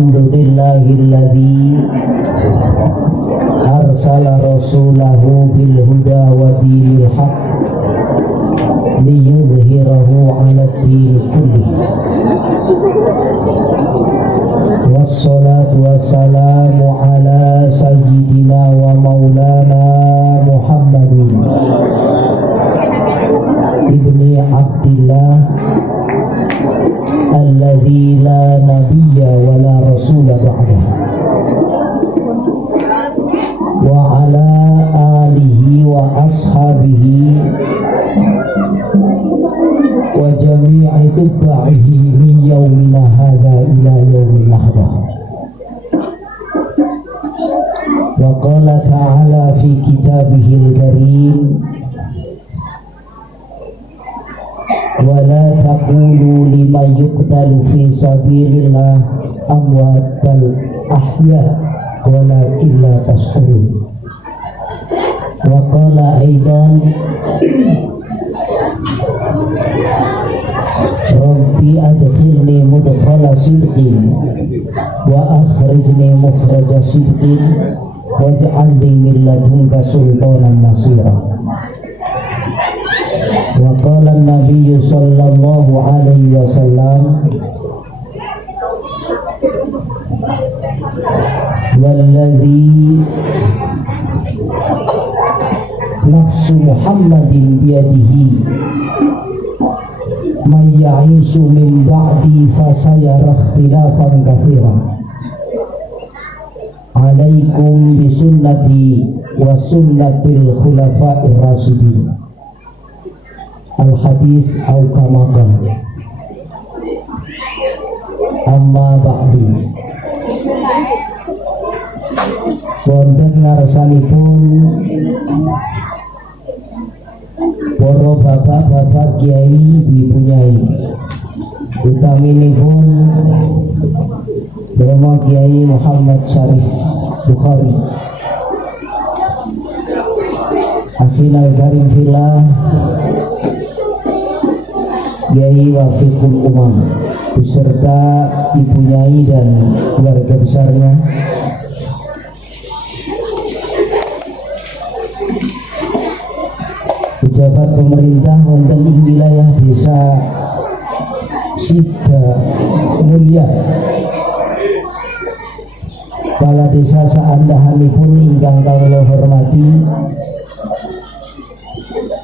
Alhamdulillahilladzi arsala rasulahu bil huda wa dinil haq liyudhhirahu 'ala ad-din kullih. Wassalatu wassalamu ala sayyidina wa maulana Muhammadin ibni Abdillah alladzi la nabiyya wa la rasula ba'dah, wa ala alihi wa ashabihi wa jami'i tuba'ihi min yawmina hadha ila yawmin nahdah. Wa qala ta'ala fi kitabihil karim, wa la taqulu liman yuqtalu fi sabilillah amwat bal ahya walakin la tashkurun. Wa qala aidan Rabbi adkhilni mudkhala sidqin wa akhrijni mukhraja sidqin waj'alni min ladunka sultanan nasira. Wa qala an-nabiy sallallahu alaihi wasallam, walladzi nafsu Muhammadin biyadihi may ya'ishu min ba'di fasayara ikhtilafan katsiran alaikum bisunnati wa sunnatil khulafa'ir rasyidin. Al-hadis au kama qala. Amma ba'du, wonten ngarsanipun para bapak-bapak kiai, ibu nyai, utaminipun Romo Kiai Muhammad Syarif Bukhari, Afinal Karim Fillah, Kiai Wafiqul Umam, beserta ibu nyai dan keluarga besarnya, pejabat pemerintah wonten ing wilayah desa Sida Mulia, kepala desa saandahanipun ingkang kawula hormati,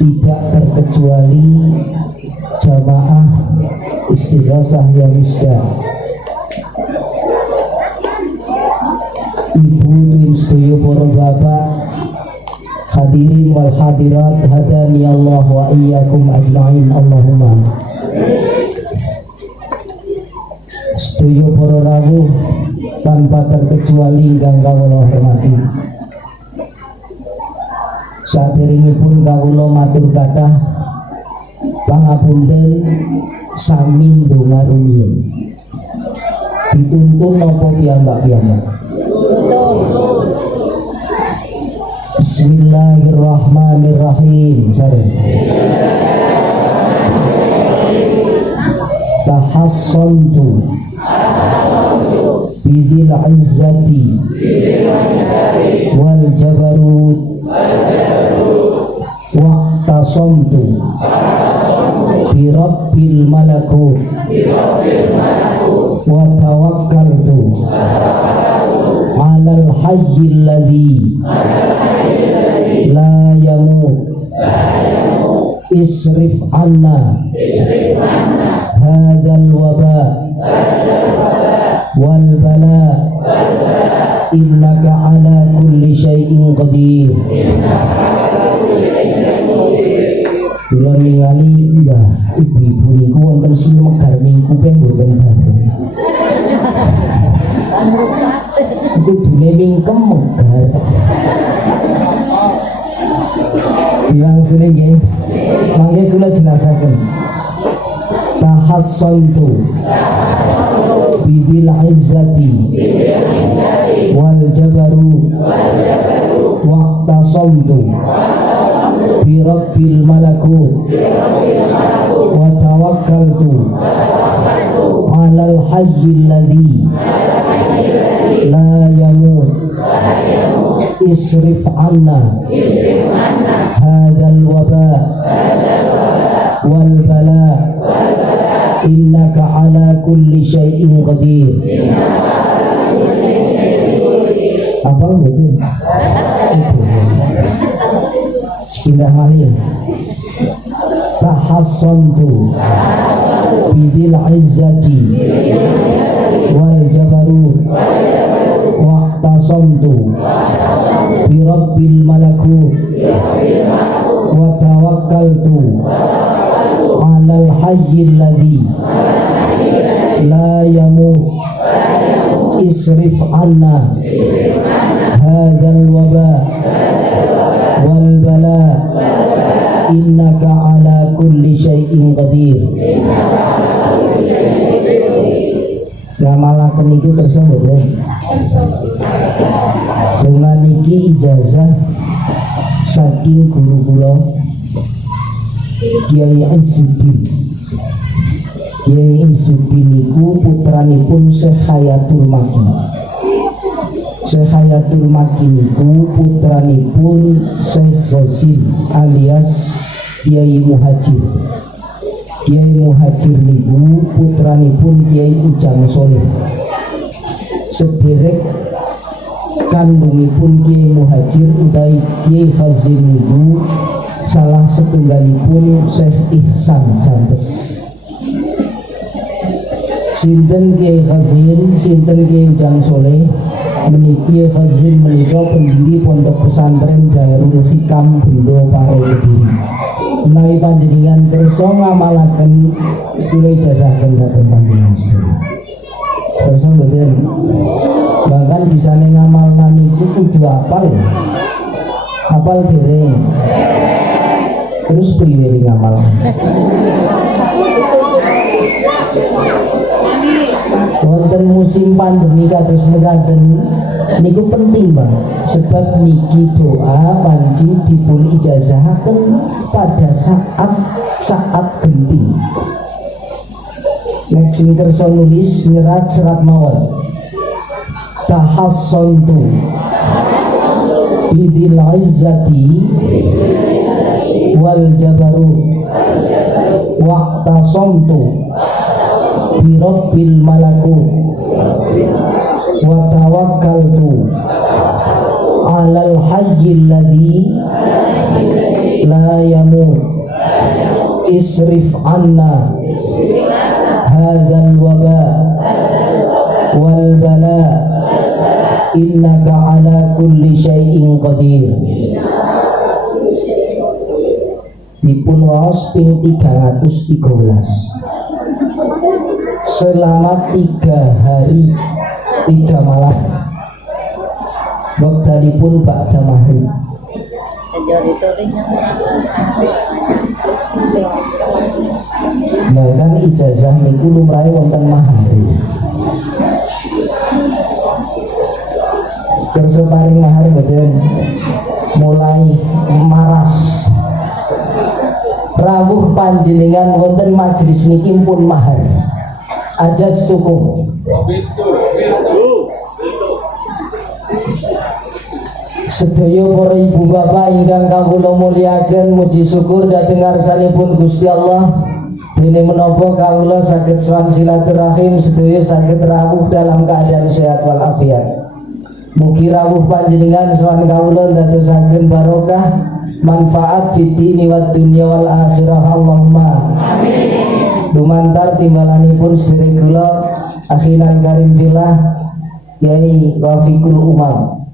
tidak terkecuali jamaah istighosah yang musda, ibu tuin sedaya para bapak, hadirin wal hadirat, hadani Allah wa iyyakum ajma'in, Allahumma. Sedaya para rawuh tanpa terkecuali ingkang kawula hormati, saderengipun kawula matur kathah pangapunten sami ndonga rumiyin. Dituntun napa piyambak-piyambak? Bismillahirrahmanirrahim. Sareng. Tahassantu bidil izzati wal jabarut waqtasamtu bi rabbil malakut wa tawakkaltu alal hayyil ladzi la yamut isrif anna hadzal waba wal bala innaka ala kulli syai'in qadir. Kula ningali mbah ibu-ibu niku wonten sing megar mingku ping mboten bareng. Kudune mingkem megar. Dilangsune nggih. Mangke kula jelasaken. Tahassantu bidil izzati wal jabarut waqtasamtu bi rabbil malakut wa tawakkaltu alal hayyil ladzi isrif anna hadzal waba wal bala innaka ala kulli syai'in qadir. Apa betul? Itu sepindah malih. Tahassantu bidil izzati wal jabarut waqtasamtu bi rabbil malakut wa tawakkaltu alal hayyil ladzi la yamut isrif anna hadzal waba wal bala innaka ala kulli syai'in qadir. Ramalaken niku kersa mboten. Dengan iki ijazah saking guru kula Kiai Izzuddin. Kiai Izzuddin niku putranipun Syekh Hayatul Maki. Syekh Hayatul Maki niku putranipun Syekh Ghazim alias Kiai Muhajir. Kiai Muhajir niku putranipun Kiai Ujang Soleh. Sederek kandungipun Kiai Muhajir utawi Kiai Ghazim niku salah setunggalipun Syekh Ihsan Jambes. Sinten Kiai Ghazim, sinten Kiai Ujang Soleh. Meniki Ghazim menika pendiri pondok pesantren Darul Hikam Bendo Pare Kediri. Menawi panjenengan kersa ngamalaken kula ijazahaken dhateng panjenengan sedaya. Kersa mboten? Bahkan bisane ngamalna niku kudu hafal. Hafal dereng. Terus priwe ngamal? Wonten musim pandemi kados mekaten niku penting Bang, sebab niki doa pancing dipun ijazahaken pada saat genting. Nek sing kersa nulis nyerat serat mawon. Tahassantu bidil izzati wal jabarut waqtasamtu bi rabbil malakut wa tawakkaltu alal hayyil ladzi la yamut isrif anna hadzal waba wal bala innaka ala kulli syai'in qadir. Dipun waos ping 313 selama 3 hari 3 malam. Wektanipun ba'da maghrib. Bahkan ijazah niku lumrahe wonten mahari. Kersa paring mahar mboten mulai maras. Rawuh panjenengan wonten majelis niki pun mahar. Ajas tukum. Sedaya para ibu bapak ingkang kawula mulyakaken, muji syukur dhateng ngarsanipun Gusti Allah. Dene menapa kawula saged sowan silaturahim, sedaya saged rawuh dalam keadaan sehat wal afiat. Mugi rawuh panjenengan sowan kawula ndadosaken barokah manfaat fid dini wad dunya wal akhirah. Allahumma amin. Dumantar timbalanipun sedherek kula akhiran karim fillah Kiai Rafiqul Umam.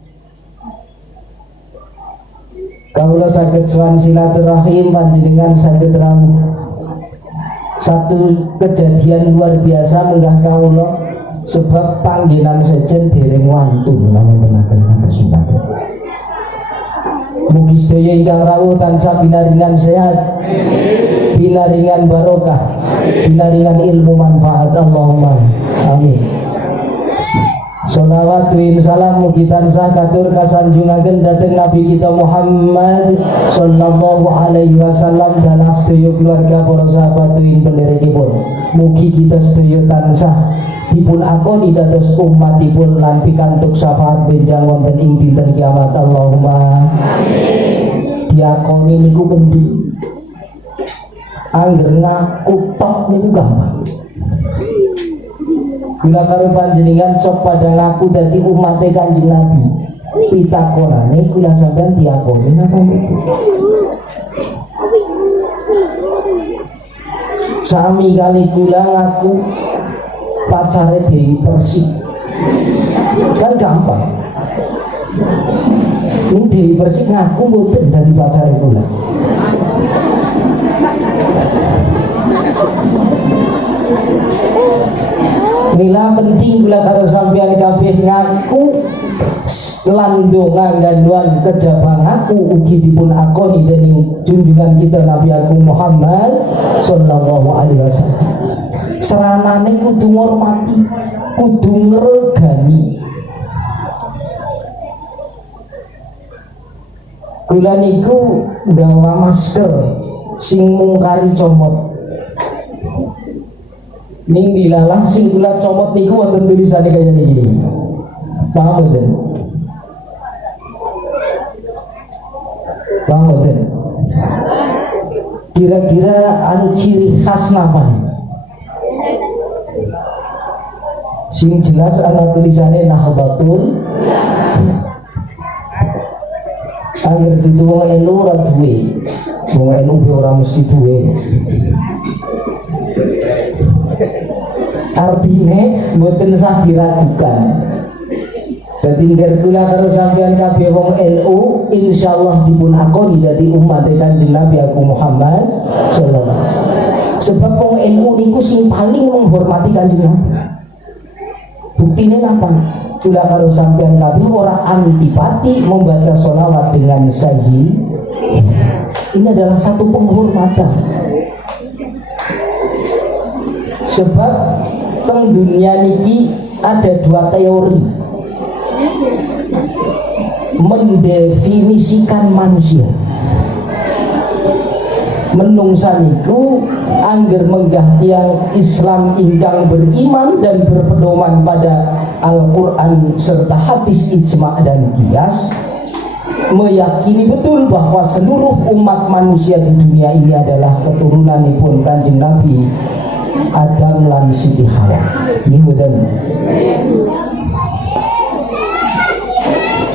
Kawula saged sowan silaturahim panjenengan saged rawuh. Satu kejadian luar biasa menggah kawula sebab panggilan sejen dereng wantun wontenaken kados mekaten. Mugi sedaya ingkang rawuh tansah binaringan sehat, binaringan barokah, binaringan ilmu manfaat. Allahumma amin. Sholawat win salam mugi tansah katur kasanjungaken dhateng Nabi kita Muhammad sallallahu alaihi wasallam dan sedaya keluarga para sahabat win penderekipun. Mugi kita sedaya tansah dipun akoni dados umatipun lan pikantuk syafaat benjang wonten ing dinten kiamat. Allahumma amin. Diakoni niku kendi. Angger ngaku tok niku gampang. Bila karo panjenengan sok pada ngaku dadi umat Kanjeng Nabi, pitakonane kula sampean diakoni napa niku? Sami kali kula ngaku pacare Dewi Persik, kan gampang. Ini Dewi Persik ngaku mboten dadi pacare kula. Nila penting kula karo sampeyan kabeh ngaku landongan ganduan kejaba ngaku ugi dipun akoni dening junjungan kita Nabi Agung Muhammad sallallahu alaihi wasallam. Seranane kudu ngormati, kudu ngregani. Kula niku nggawa masker sing mungkari comot. Ning dilalah sing kula comot niku wonten tulisane kaya niki. Paham mboten? Paham mboten? Kira-kira anu ciri khas napa? Sing jelas ana tulisane Nahdlatul. Angger ditu wong NU ora duwe. Wong NU ora mesti duwe. Artinya mboten sah diragukan. Dadi nger kula karo sampeyan kabeh wong NU insyaallah dipun akoni dadi umat Kanjeng Nabi Agung Muhammad sallallahu alaihi wasallam. Sebab wong NU niku sing paling menghormati Kanjeng Nabi. Buktine napa? Kula karo sampeyan kabeh ora antipati membaca sholawat dengan sahih. Ini adalah satu penghormatan. Sebab teng dunia niki ada dua teori mendefinisikan manusia. Menungsa niku angger menggah yang Islam ingkang beriman dan berpedoman pada Al-Quran serta hadis ijma' dan qiyas, meyakini betul bahwa seluruh umat manusia di dunia ini adalah keturunanipun Kanjeng Nabi Adam lan Siti Hawa. Ini betul.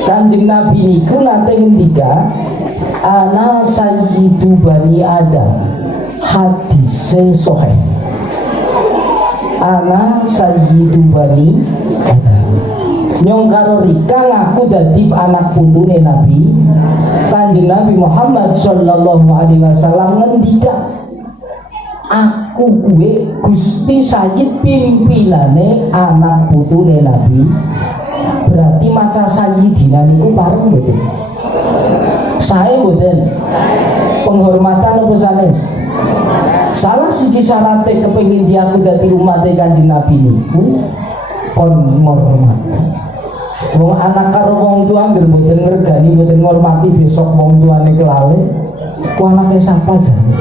Kanjeng Nabi niku nate ngendika ana sayyidu bani Adam, hadise sahih. Ana sayyidu bani Adam. Nyong karo rika ngaku dadi anak putune Nabi. Kanjeng Nabi Muhammad sallallahu alaihi wasallam ngendika, aku kuwe Gusti Sayyid pimpinane anak putune Nabi. Berarti maca Sayyidina niku pareng mboten? Sae mboten? Penghormatan apa sanes? Salah siji syarate kepengin diaku dadi umat Kanjeng Nabi niku kon ngormati. Wong anak karo wong tua angger mboten ngregani, mboten ngormati, besok wong tuane kelale, ku anake sapa jane?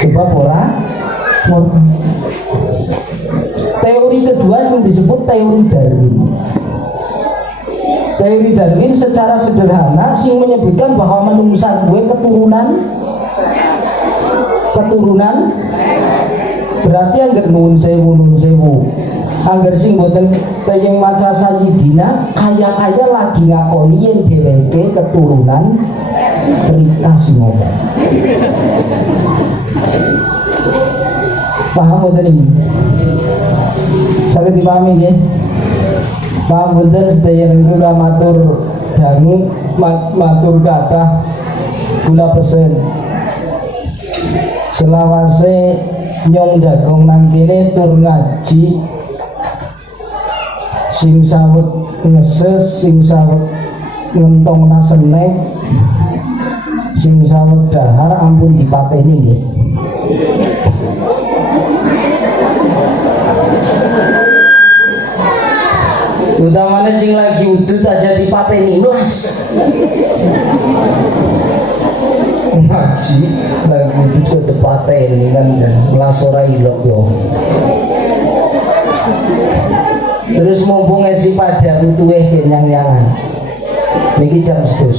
Sebab ora ngormati. Teori kedua yang disebut teori Darwin. Teori Darwin secara sederhana sing menyebutkan bahwa manungsa gue keturunan berarti angger nun sewu angger sing boten tayang maca Sayyidina kaya lagi ngakoni yen dheweke keturunan Rika Singoko. Paham boten iki? Saged dipahami nggih? Paham boten sedaya kula matur dangu matur kathah kula pesen selawase nyong jagong nang kene tur ngaji sing sawet ngeses, sing sawet ngentong nasenek, sing sawet dahar ampun dipateni nggih. pateni kan lasora ilok yo. Terus mumpung esi pada butuhe kenyang-nyangan. Niki jam 12.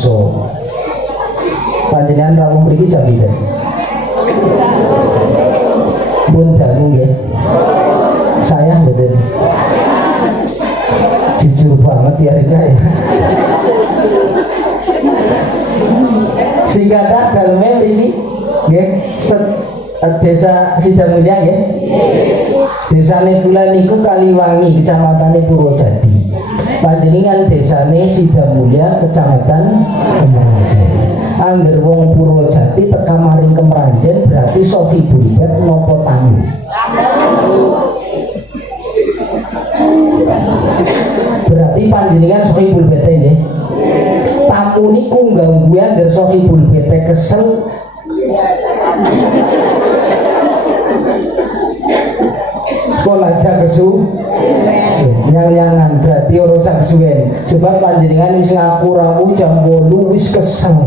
Panjenengan rawuh mriki jam pinten? Pun dangu nggih. Saya mboten. Jujur banget ya Rika ya. Sehingga tak daleme mriki nggih Desa Sidamulya nggih. Desane kula niku Kaliwangi, Kecamatan Purwojati. Panjenengan desane Sidamulya, Kecamatan Kemeranjen. Angger wong Purwojati teka maring Kemeranjen berarti Sofi Bulbet nopo tamu. Berarti panjenengan Sofi Bulbet nggih. Tamu niku ganggu angger Sofi Bulbet kesel. Sekolah aja kesu nyang-nyangan berarti urusan kesuwen sebab panjenengan wis ngaku rawuh jam 8 wis kesel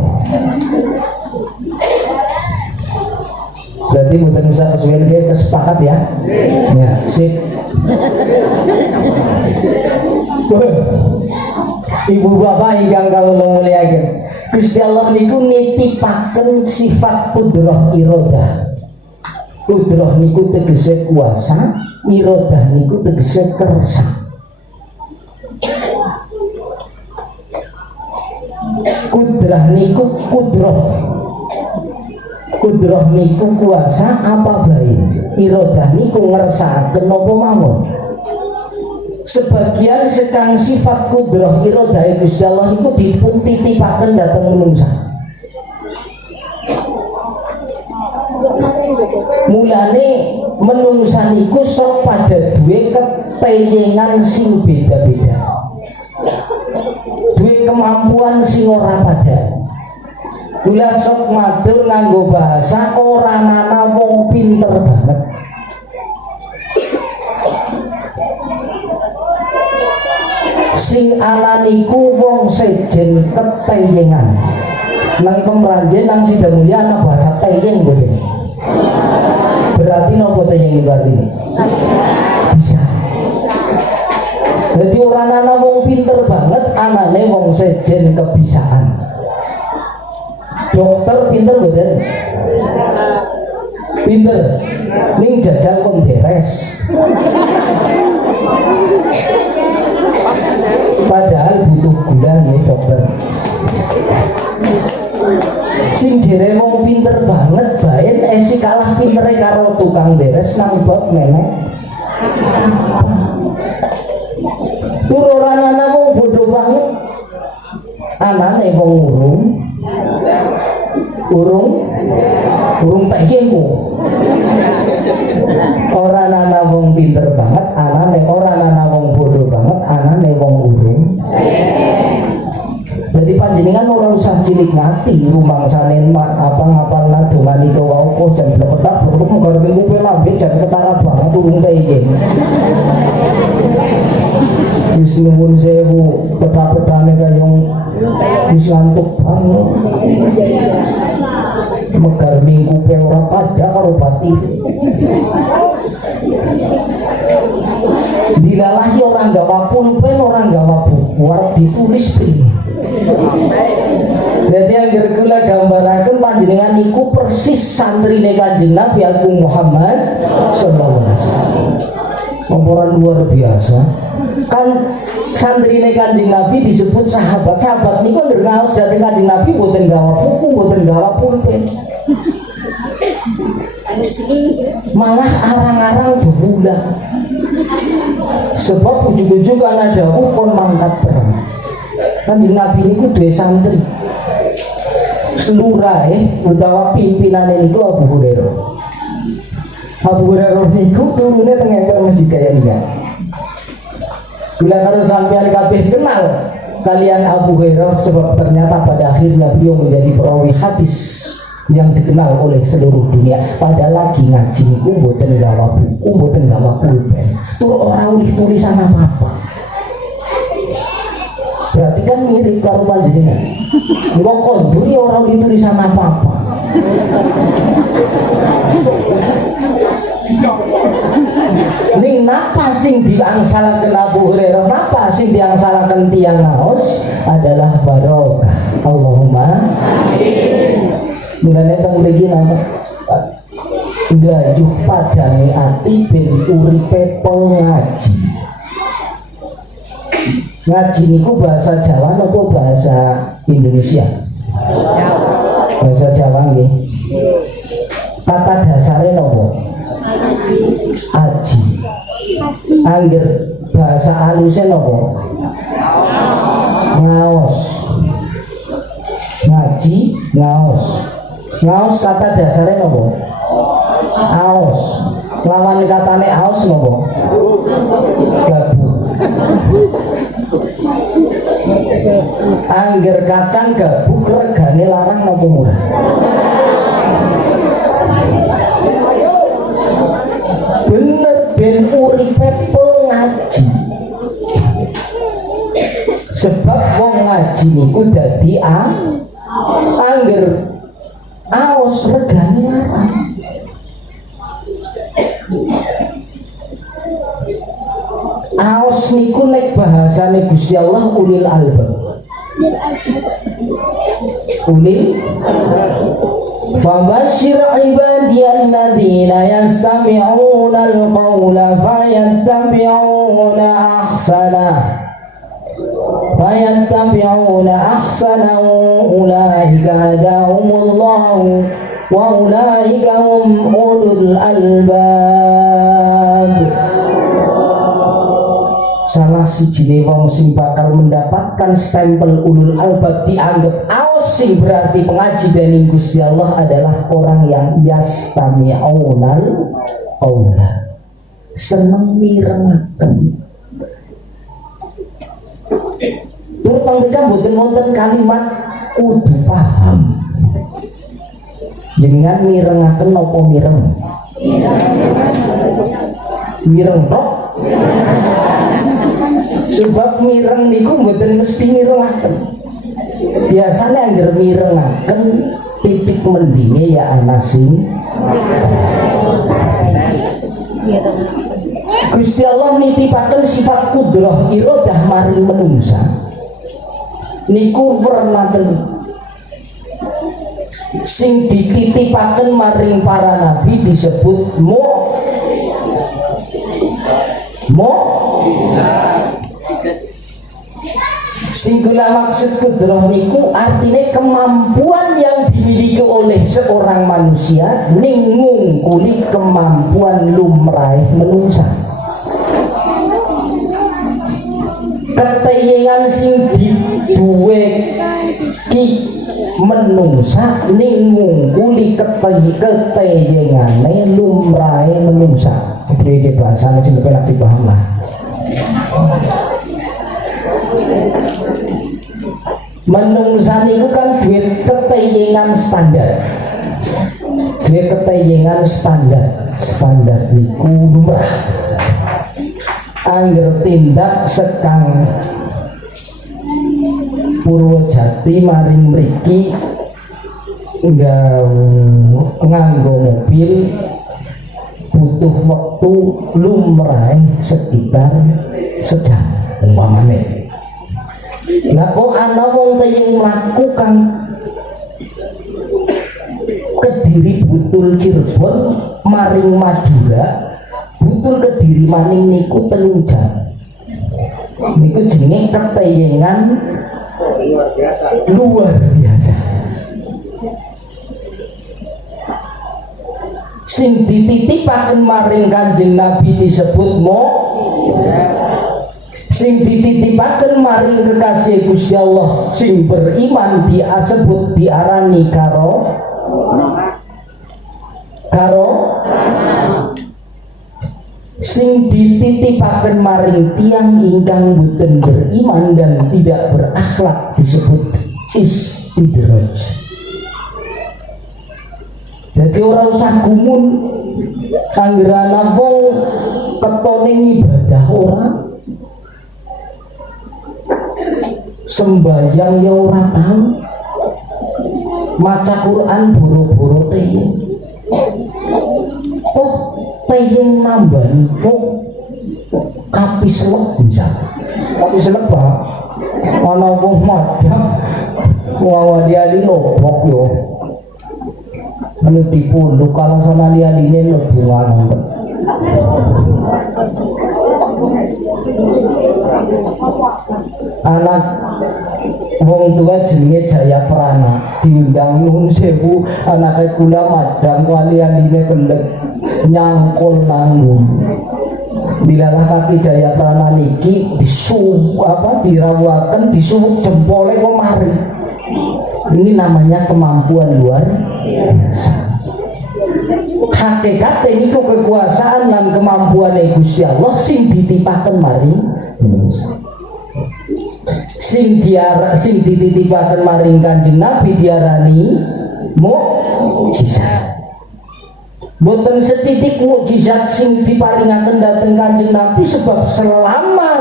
berarti mboten usah kesuwen nggih kesepakat ya ya sip. Ibu bapak ingkang kawula mulyakaken Gusti Allah niku nitipaken sifat kudrah iradah. Kudrah niku tegese kuasa, iradah niku tegese kersa. Kudrah niku kudrah niku kuasa apa bae. Iradah niku ngersakaken napa mawon. Sebagian sekang sifat kudrah iradah Gusti Allah niku dipun titipaken dhateng manungsa. Mulane menungsa niku sok pada duwe kepenyengan sing beda-beda, duwe kemampuan sing ora pada. Kula sok matur nganggo bahasa ora ana wong pinter banget. Sing ana niku wong sejen kepenyengan. Nang Kemeranjen nang Sidamulya ana bahasa teyeng mboten. Berarti nopo teyeng niku artine? Bisa. Jadi orang ana wong pinter banget, anane wong sejen kebisaan. Dokter pinter mboten? Pinter. Ning jajal kon deres. Padahal butuh gula ya dokter. Sing jere wong pinter banget bae esi kalah pintere karo tukang deres nang bab menek. Tur ora ana wong bodoh banget. Anane wong urung tayengku. Ora ana wong pinter banget, anane ora ana wong bodoh banget, anane wong urung. Jadi panjenengan ora usah cilik ngati rumangsane ngapal nadongani ke wau kok jan petak kok mung minggu pe lambe jan ketara banget urung tayeng. Wis nuwun sewu petak-petane kayong wis ngantuk banget. Megar minggu pe ora pada karo pati. Dilalahi orang gawa pulpen, orang gawa buku, arep ditulis pri. Jadi angger kula gambaraken panjenengan niku persis santrine Kanjeng Nabi Agung Muhammad sallallahu alaihi wasallam. Orang luar biasa. Kan santrine Kanjeng Nabi disebut sahabat. Sahabat niku angger ngaos dhateng Kanjeng Nabi boten gawa buku, boten gawa pulpen. Malah arang-arang bebulan. Sebab ujug-ujug ana dawuh kon mangkat perang. Kanjeng Nabi niku duwe santri. Selurahe utawa pimpinane niku Abu Hurairah. Abu Hurairah niku turune teng emper masjid kaya niku. Bila karo sampeyan kabeh kenal kalian Abu Hurairah sebab ternyata pada akhirnya beliau menjadi perawi hadis yang dikenal oleh seluruh dunia. Padahal lagi ngaji niku mboten gawa buku, mboten gawa pulpen. Tur ora oleh tulisan apa-apa. Berarti kan mirip karo panjenengan. Kok kondur ya ora di tulisan apa-apa. Ning napa sing diangsalaken Abu Hurairah, napa sing diangsalaken tiyang ngaos adalah barokah. Allahumma amin. Mulane teng mriki napa? Gayuh padange ati ben uripe ngaji. Ngaji niku bahasa Jawa napa bahasa Indonesia? Bahasa Jawa nggih. Kata dasare napa? Aji. Angger bahasa halusnya nopo? Ngaos. Ngaji, ngaos. Ngaos kata dasarnya nopo? Aos. Lawan katane aos nopo? Gabung. Angger kacang gabung regane larang nopo murah? Bener ben uripe ngaji. Sebab wong ngaji niku dadi angger aos regane larang. Aos niku nek bahasane Gusti Allah ulil albab. Ulil Fabashir ibadiyal ladzina yastami'una al-qawla fayattabi'una ahsana ulaika hadahumullahu wa ulaika hum ulul albab. Salah siji wong sing bakal mendapatkan stempel ulul albab dianggap aos sing berarti pengaji dening Gusti Allah adalah orang yang yastami'unal qaula, seneng mirengaken. Tur tangga mboten wonten kalimat kudu paham. Jenengan mirengaken napa mireng? Mireng tok. Sebab mireng niku mboten mesti mirengaken. Biasanya angger mirengaken titik mendine ya ana sing Gusti Allah nitipaken sifat kudrah iradah maring menungsa niku wernaken sing dititipaken maring para nabi disebut singgula maksud kudrah niku artinya kemampuan yang dimiliki oleh seorang manusia ning ngungkuli kemampuan lumrahe menungsa. Keteyengan sing diduwe ki menungsa ning ngungkuli keteyengane lumrahe menungsa. Iki bahasane sing penak dipaham lah. Menungsa niku kan duwe keteyengan standar. Duwe keteyengan standar niku lumrah. Angger tindak sekang Purwojati maring mriki nganggo mobil butuh waktu lumrah sekitar sejam umpamane. Lah kok ana wong teyeng mlakukan Kediri Butul Cirebon maring Madura Butul Kediri maning niku 3 jam. Niku jenenge keteyengan luar biasa. Sing dititipaken maring Kanjeng Nabi disebut sing dititipaken maring kekasih Gusti Allah sing beriman disebut diarani karo sing dititipaken maring tiang ingkang boten beriman dan tidak berakhlak disebut istidraj. Jadi orang usah gumun anggerana wong ketone ibadah orang sembahyang ya ora tahu, maca Quran boro-boro teyeng. Oh, teyeng nambani kok kapislek bisa. Kapislek Pak. Ana wong madhang wali-wali lobok yo. Anu dipundhuk kalau sana lialine lebu ngono. Anak wong tua jenenge Jayaprana diundang nuwun sewu, anake kula madang wali-waline kelek nyangkul nanggung. Dilalah kaki Jayaprana niki dirawaken disuwuk jempole kok mari. Ini namanya kemampuan luar biasa. Hakikate niku kekuasaan lan kemampuan Gusti Allah sing ditipaken maring manusa. Sing dititipaken maring Kanjeng Nabi diarani mukjizat. Boten setitik mukjizat sing diparingaken dhateng Kanjeng Nabi sebab selama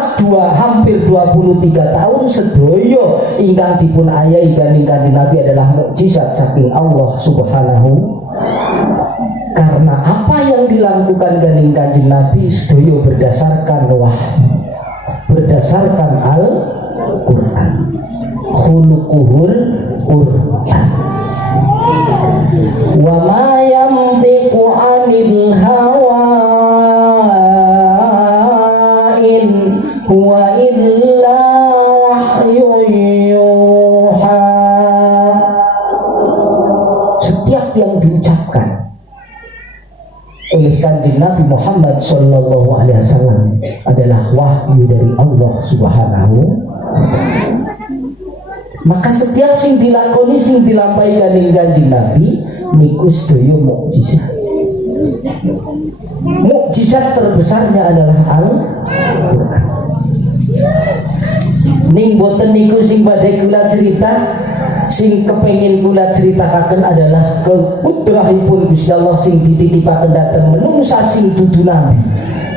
hampir 23 tahun sedaya ingkang dipun ayahi dening Kanjeng Nabi adalah mukjizat saking Allah Subhanahu. Karena apa yang dilakukan dening Kanjeng Nabi sedaya berdasarkan wahyu, berdasarkan Al-Qur'an. Khuluquhul Qur'an. Wa ma yantiqu 'anil hawa in huwa illa wahyun yuha. Setiap yang diucapkan oleh Kanjeng Nabi Muhammad sallallahu alaihi wasallam adalah wahyu dari Allah Subhanahu. Maka setiap sing dilakoni sing dilampahi dening Kanjeng Nabi niku sedaya mukjizat. Mukjizat terbesarnya adalah Al-Qur'an. Ning boten niku sing badhe kula cerita, sing kepengin kula critakaken adalah kekudrahipun Gusti Allah sing dititipaken dhateng menungsa sing dudu nabi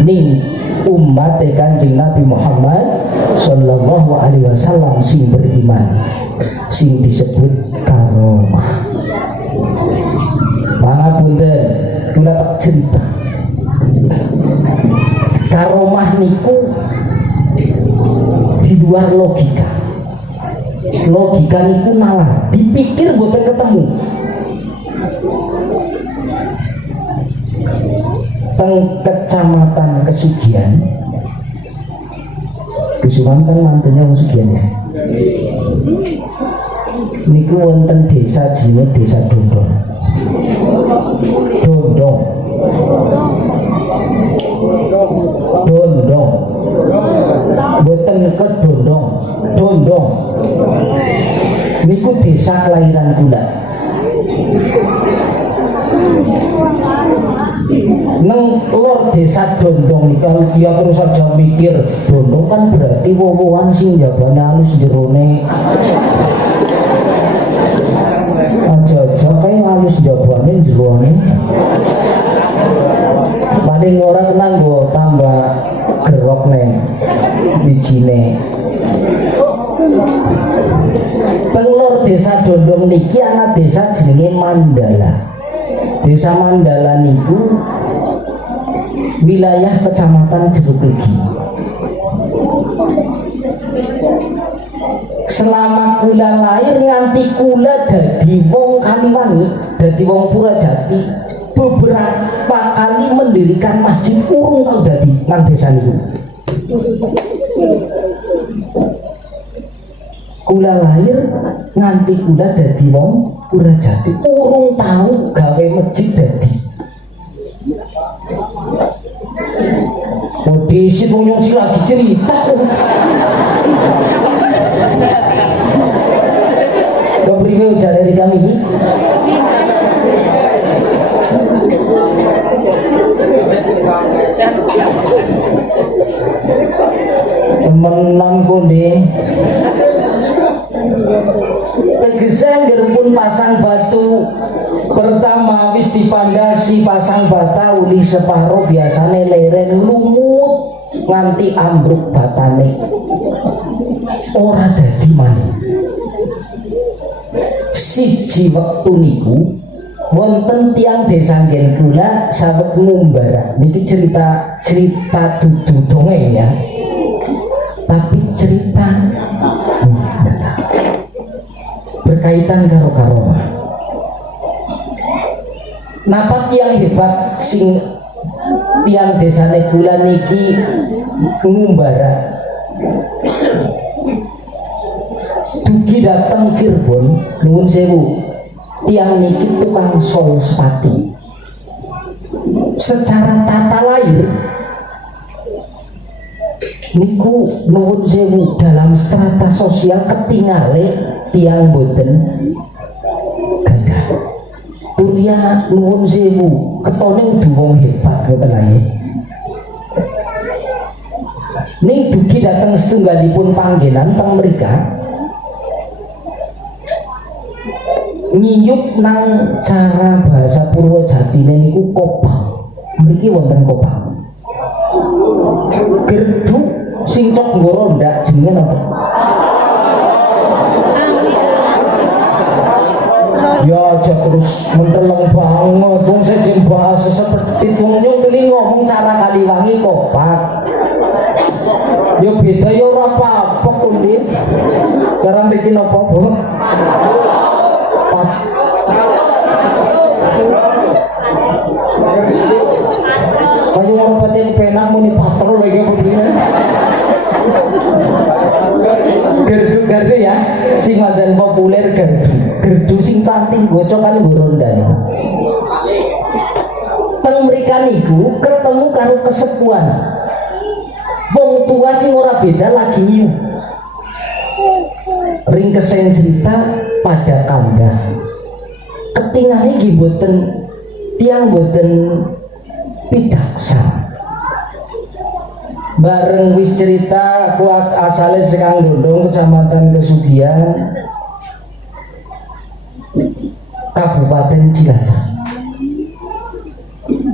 ning umat Kanjeng Nabi Muhammad sallallahu alaihi wasallam sing beriman, sing disebut karomah. Pangapunten kula tak cerita. Karomah niku di luar logika. Logika niku nalar, dipikir boten ketemu. Teng Kecamatan Kesugihan. Kesugihan kan mantunya Kesugihan ya. Niku wonten desa jenenge Desa Dondong. Dondong. Dondong. Boten ke Dondong. Dondong. Niku desa kelahiran kula. Neng lor Desa Dondong nih kalau dia terus aja mikir Dondong kan berarti wowoan sing jabane halus jerone aja kayak halus jabane jerone paling orang nanggo tambah gerok neng bijine. Penglor Desa Dondong niki anak desa jenenge Mandala. Desa Mandala niku wilayah Kecamatan Jeruk Legi. Selama kula lahir nganti kula dadi wong Kaliwangi, dadi wong Purajati, beberapa kali mendirikan masjid urung tau dadi nang desa niku. Kula lahir nganti kula dadi wong Purajati urung tahu gawe masjid dadi. Disit punya si lagi cerita. Kepriwe ujar dari kami ini? Temenan konde. Tegese pun pasang batu pertama wis dipandasi pasang bata uli separuh biasane lereng lumut nganti ambruk batane ora dadi maneh. Siji wektu niku wonten tiyang desa nggen kula sawet ngumbara. Niki cerita dudu dongeng ya, tapi cerita berkaitan karo karomah. Napa tiyang hebat sing tiyang desane kula niki ngumbara dugi dateng Cirebon nuwun sewu. Tiyang niki tukang sol sepatu. Secara tata lahir niku nuwun sewu dalam strata sosial ketingale tiyang boten gadah. Turya nuwun sewu ketone udu wong hebat ngoten ae. Ning dugi dateng setunggalipun panggenan teng mrika ngiyup nang cara bahasa Purwojatine niku kopang. Mriki wonten kopang. Gerdu sing cok nggoro ndak jenenge napa? Ya aja terus menteleng banget wong sejen bahasa seperti nyung teli ngomong cara Kaliwangi kopak. Ya beda ya ora apa-apa kuwi. Cara mriki napa, Bu? Kayu orang pating penak muni patrol lagi begini. Gerdu ya, sing wadan populer gerdu sing panting gocok kan gorondane. Teng mrika niku ketemu karo kesepuan. Wong tua sing ora beda lagi nyium. Ringkesen cerita pada kanda. Ketingane nggih mboten tiyang mboten pidaksa. Bareng wis cerita aku asale sekang Dondong Kecamatan Kesugihan Kabupaten Cilacap.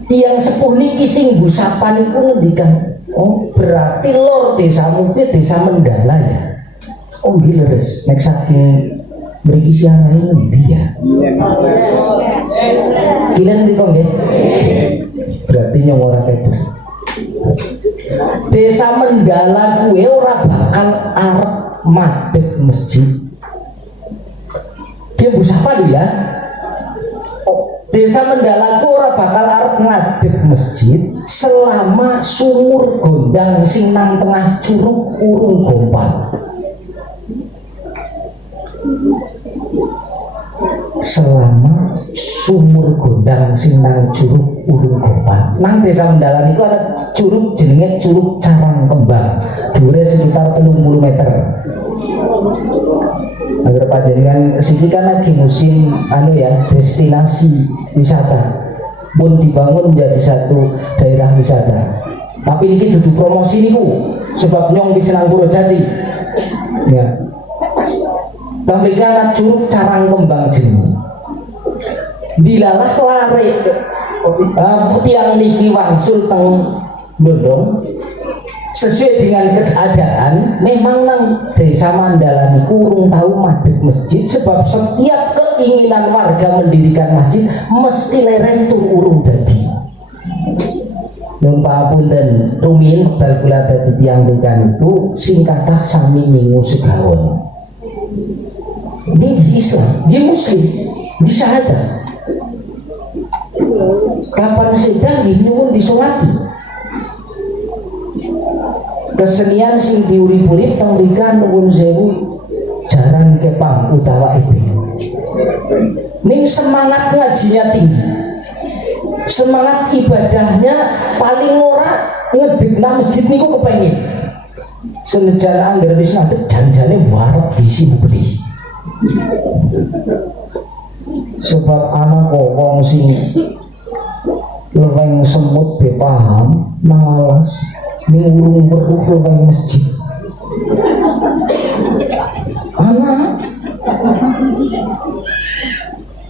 Tiyang sepuh niki sing busapan iku ngendikan, oh berarti lor desamu kuwi desa Mendala ya. Oh nggih leres nek saking mriki siarahe ngendi ya? Kilen mriko nggih. Berarti nyong ora keter. Desa Mendala kuwi ora bakal arep madhep masjid. Dia busapa lho ya. Oh, Desa Mendala ku ora bakal arep ngadeg masjid selama sumur gondang sing nang tengah curug urung gompal. Selama sumur gondang sing nang curug urung gompal. Nang Desa Mendala niku ada curug jenenge Curug Carang Kembang. Dhuwure sekitar 30 meter. Agar panjenengan sini kan lagi musim destinasi wisata pun dibangun menjadi satu daerah wisata. Tapi ini duduk promosi niku sebab nyong bisa nang Purwojati. Ya. Tapi kan Curug Carang Kembang jenenge. Dilalah lare tiang niki wangsul teng Dondong sesuai dengan keadaan. Memang nang Desa Mendala niku urung tahu madhep masjid sebab setiap keinginan warga mendirikan masjid mesti lereng tur urung dadi. Nun papunten rumiyin wekdal kula dadi tiyang mrikan niku sing kathah sami mingu segawon. Ini Islam, dia Muslim, bisa ada. Kapan sedang nyuwun disolati. Kesenian sing diurip-urip teng mrika nuwun sewu jaran kepang utawa ibe. Ning semangat ngajinya tinggi. Semangat ibadahnya paling ora ngedegna masjid niku kepengin. Senajan anggar wis ngadeg janjane warep diisi beli. Sebab anak wong sing leweng semut be paham malas ning urung weruh leweng masjid. Anak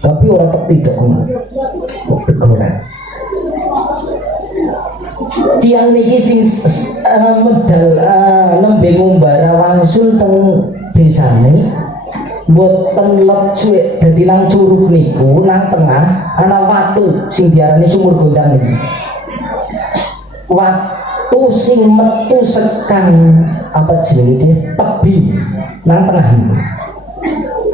tapi orang tak tidak kok tegolek. tiang niki sing medal nembe ngumbara wangsul teng desane mboten let suwe dadi nang curug niku nang tengah ana watu sing diarani sumur gondang niki. Watu sing metu sekang apa jenenge tebing nang tengah niku.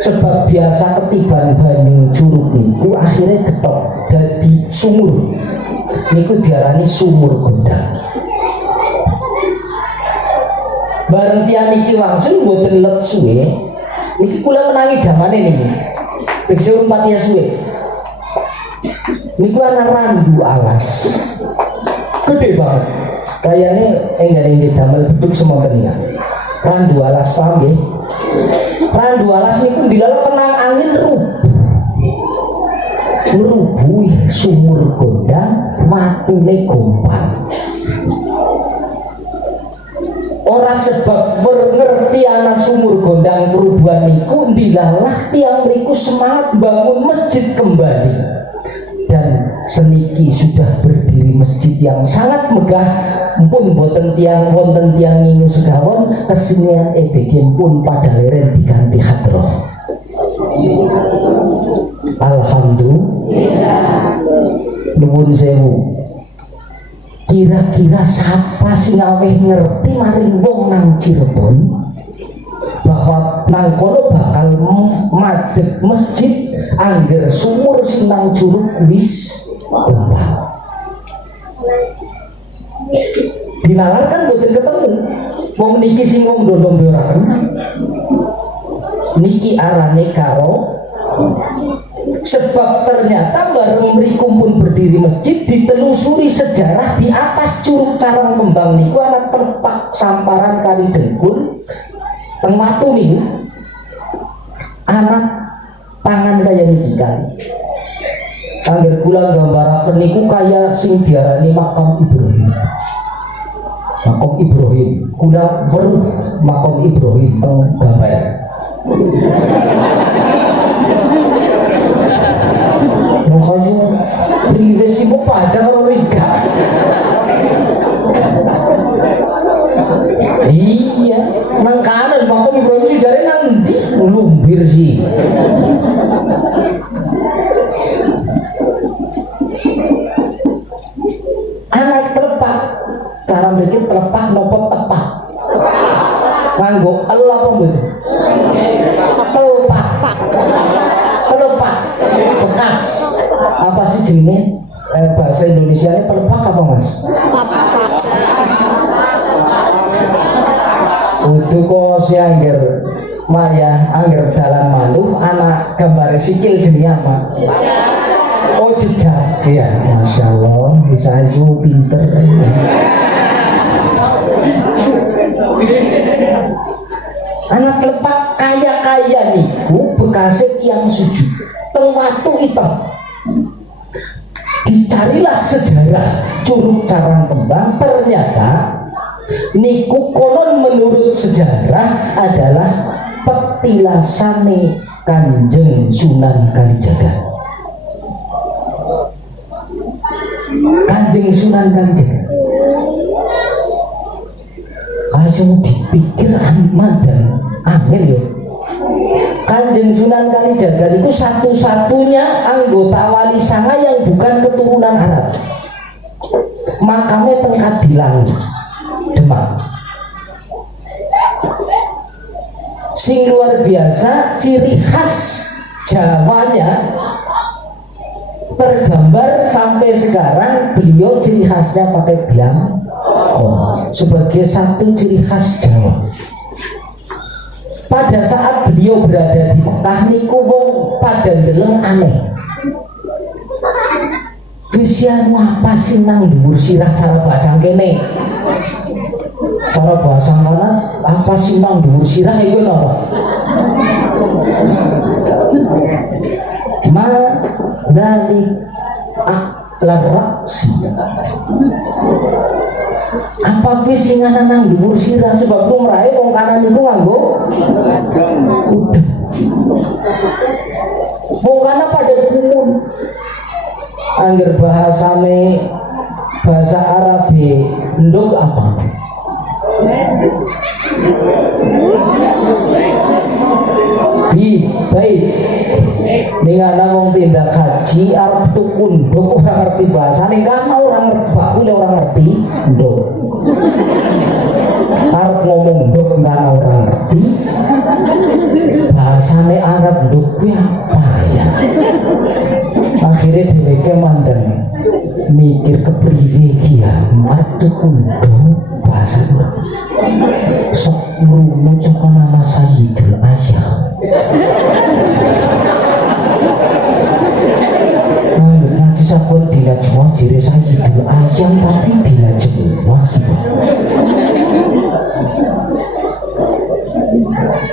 Sebab biasa ketiban banyu curug niku akhirnya ketok dadi sumur. Niku diarani sumur gondang. Bareng tiang niki wangsul mboten let suwe. Niki kula menangi jamane niki. Tegese umpat ya suwe. Niku ana randu alas. Gede banget. Kayane enggak ini damel bentuk semonten ya. Randu alas paham nggih? Randu alas niku dilala penang angin rubuh sumur gondang watune gompal. Ora sebab ngerti ana sumur gondang perubahan niku dilalah tiang mriku semangat bangun masjid kembali. Dan seniki sudah berdiri masjid yang sangat megah, pun boten tiang wonten tiang nginu segawon kesenian edegen pun pada leren diganti hadroh. Alhamdulillah. Nuwun sewu. Kira-kira siapa sing aweh ngerti maring wong nang Cirebon bahwa nang kono bakal madeg masjid angger sumur sing nang curug wis gompal. Dinalar kan boten ketemu. Wong niki sing wong dondong ora kenal. Niki arane karo sebab ternyata bareng mriku pun berdiri masjid ditelusuri sejarah di atas curug Carang Kembang niku ana tempat samparan Kali Dengkul teng watu niku anak tangan kaya niki kali. Angger kula nggambaraken niku kaya sing diarani makam Ibrahim. Makam Ibrahim, kula weruh makam Ibrahim teng gambar. Makanya privasi mu pada kalau riga. Iya, nang kanan makam Ibrahim sih jare nang ndi lumbir sih. Anak telepak, cara bikin telepak nopo tepak. Nganggo Allah apa betul? Telepak bekas apa sih jenis bahasa Indonesia ini telepak apa mas? Udah kok si angger Maya angger dalam malu anak gambar sikil jenis apa? Oh jejak ya, masya Allah bisa aja pinter. Anak lepak kaya niku bekasnya tiang sujud teng watu hitam. Dicarilah sejarah curug Carang Kembang, ternyata niku konon menurut sejarah adalah petilasane Kanjeng Sunan Kalijaga. Kanjeng Sunan Kalijaga langsung dipikir aman dan angel ya. Kanjeng Sunan Kalijaga itu satu-satunya anggota wali sanga yang bukan keturunan Arab. Makamnya teng Kadilang, Demak. Sing luar biasa, ciri khas Jawanya tergambar sampai sekarang. Beliau ciri khasnya pakai belang sebagai satu ciri khas Jawa. Pada saat beliau berada di Mekah niku wong pada ndeleng aneh. Visianu apa sih nang dhuwur sirah cara bahasa kene? Cara bahasa mana? Apa sih nang dhuwur sirah iku napa? Ma dari aklaraksi. Apa kuwi sing ana nang dhuwur sirah sebab lumrahe wong kanan niku nganggo udah. Wong kanan pada kumun. Angger bahasane bahasa Arab nduk apa? Baik. Ningana wong tindak haji arep tuku nduk ora ngerti bahasane kan orang ngerti bakule orang ngerti nduk. Arep ngomong nduk kan orang ngerti. Bahasane Arab nduk kuwi apa ya? Akhirnya dheweke mandeng mikir kepriwe iki ya, tuku nduk bahasa sok ngrumu cokon ana Sayyidul Ayam. Nanti sampun dina Jumat jere Sayyidul Ayam tapi dina Jumat sih.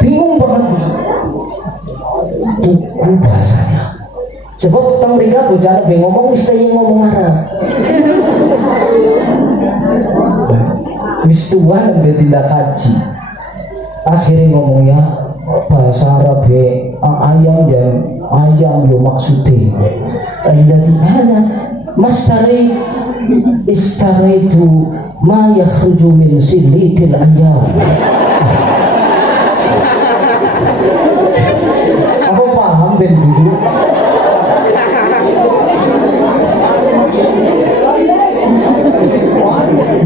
Bingung banget tuku bahasanya. Sebab teng mrika bocah nek ngomong wis ngomong Arab. Wis tuwa nang tindak haji. Akhirnya ngomong ya bahasa Arab ayam dan ayam yo maksudnya alladzi ana istaraitu ma yakhruju min silitil ayam. Aku paham ben dulu.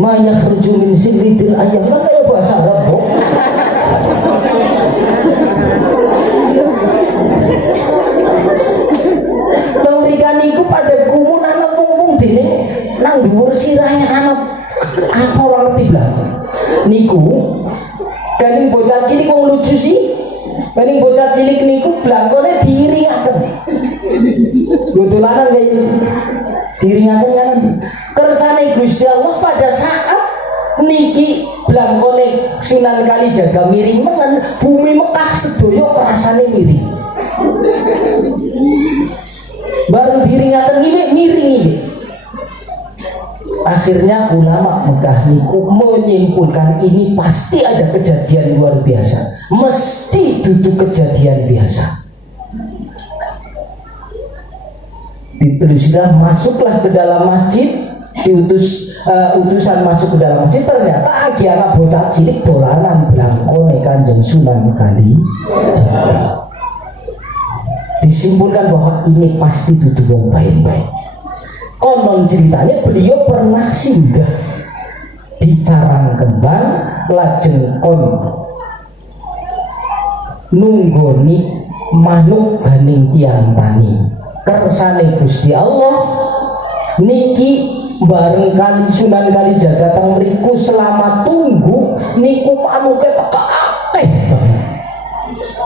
Ma yakhruju min silitil ayam lah kayak bahasa Arab kok. Nang dhuwur sirahe ana apa ora ngerti blas. Niku kaning bocah cilik wong lucu sih. Kaning bocah cilik niku blangkone diiringaken. Dolanan kaya diiringaken kan kersane Gusti Allah pada saat niki blangkone Sunan Kalijaga miring mengen bumi Mekah sedaya kerasane miring. Baru diiringaken miring iki. Akhirnya ulama Mekah niku menyimpulkan ini pasti ada kejadian luar biasa, mesti duduk kejadian biasa. Ditelusuri, masuklah ke dalam masjid, utusan masuk ke dalam masjid, ternyata agi anak bocah cilik dolanan blangkone Kanjeng Sunan Kalijaga. Disimpulkan bahwa ini pasti duduk wong baik-baik. Konon ceritanya beliau pernah singgah di Carangkembang lajeng kon nunggoni manuk ganing tiyang tani kersane Gusti Allah niki bareng kali Sunan Kalijaga teng mriku selama tunggu niku manuke teka akeh banget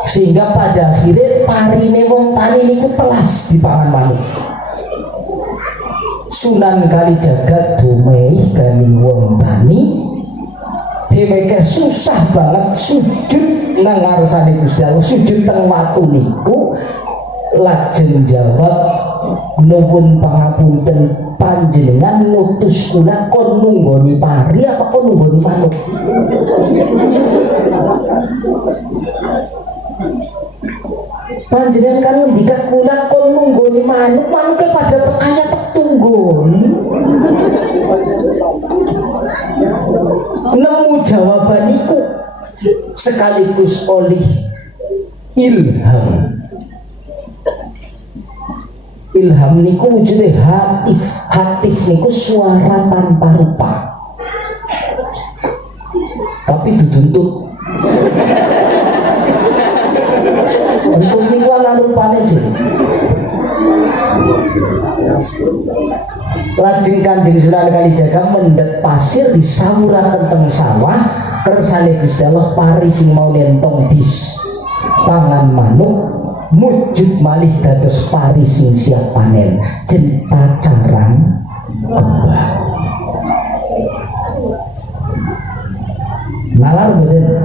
sehingga pada akhirnya parine wong tani niku telas dipangan manuk. Sunan Kalijaga dumei ganing wong tani dheweke susah banget sujud nang ngarsane Gusti Allah, sujud teng watu niku lajeng jawab nuwun pangapunten panjenengan ngutus kula kon nunggoni pari apa kon nunggoni manuk. Panjenengan kan ngendikan kula kon nunggoni manuk, manuke pada tekanya tek tunggon. Nemu jawaban iku sekaligus oleh ilham. Ilham niku wujude hatif niku suara tanpa rupa. Tapi dituntut untuk niku ana rupane jere. Lajeng Kanjeng Sunan Kalijaga mendhet pasir disawuraken teng sawah kersane Gusti Allah pari sing mau nentong dis pangan manuk mujud malih dados pari sing siap panen cerita Carangkembang. Nalar mboten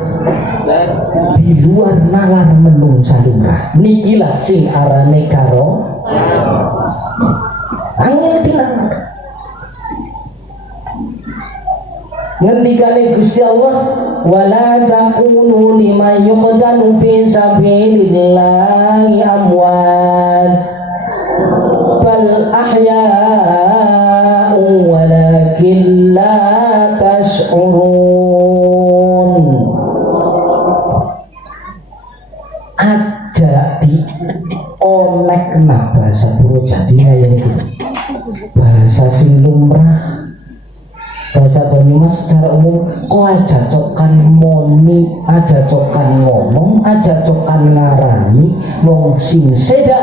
di luar nalar menung salungkah nikilah sing arane karo angel tilawan ngendikane Gusti Allah wala taqulu liman yuqtalu fi sabilillahi amwat bal ahya'u walakin urun aja di onek nah bahasa Purwodadi kaya itu bahasa sing lumrah bahasa Banyumas secara umum kok aja cokan moni aja cokan ngomong aja cokan ngarani wong sing sedak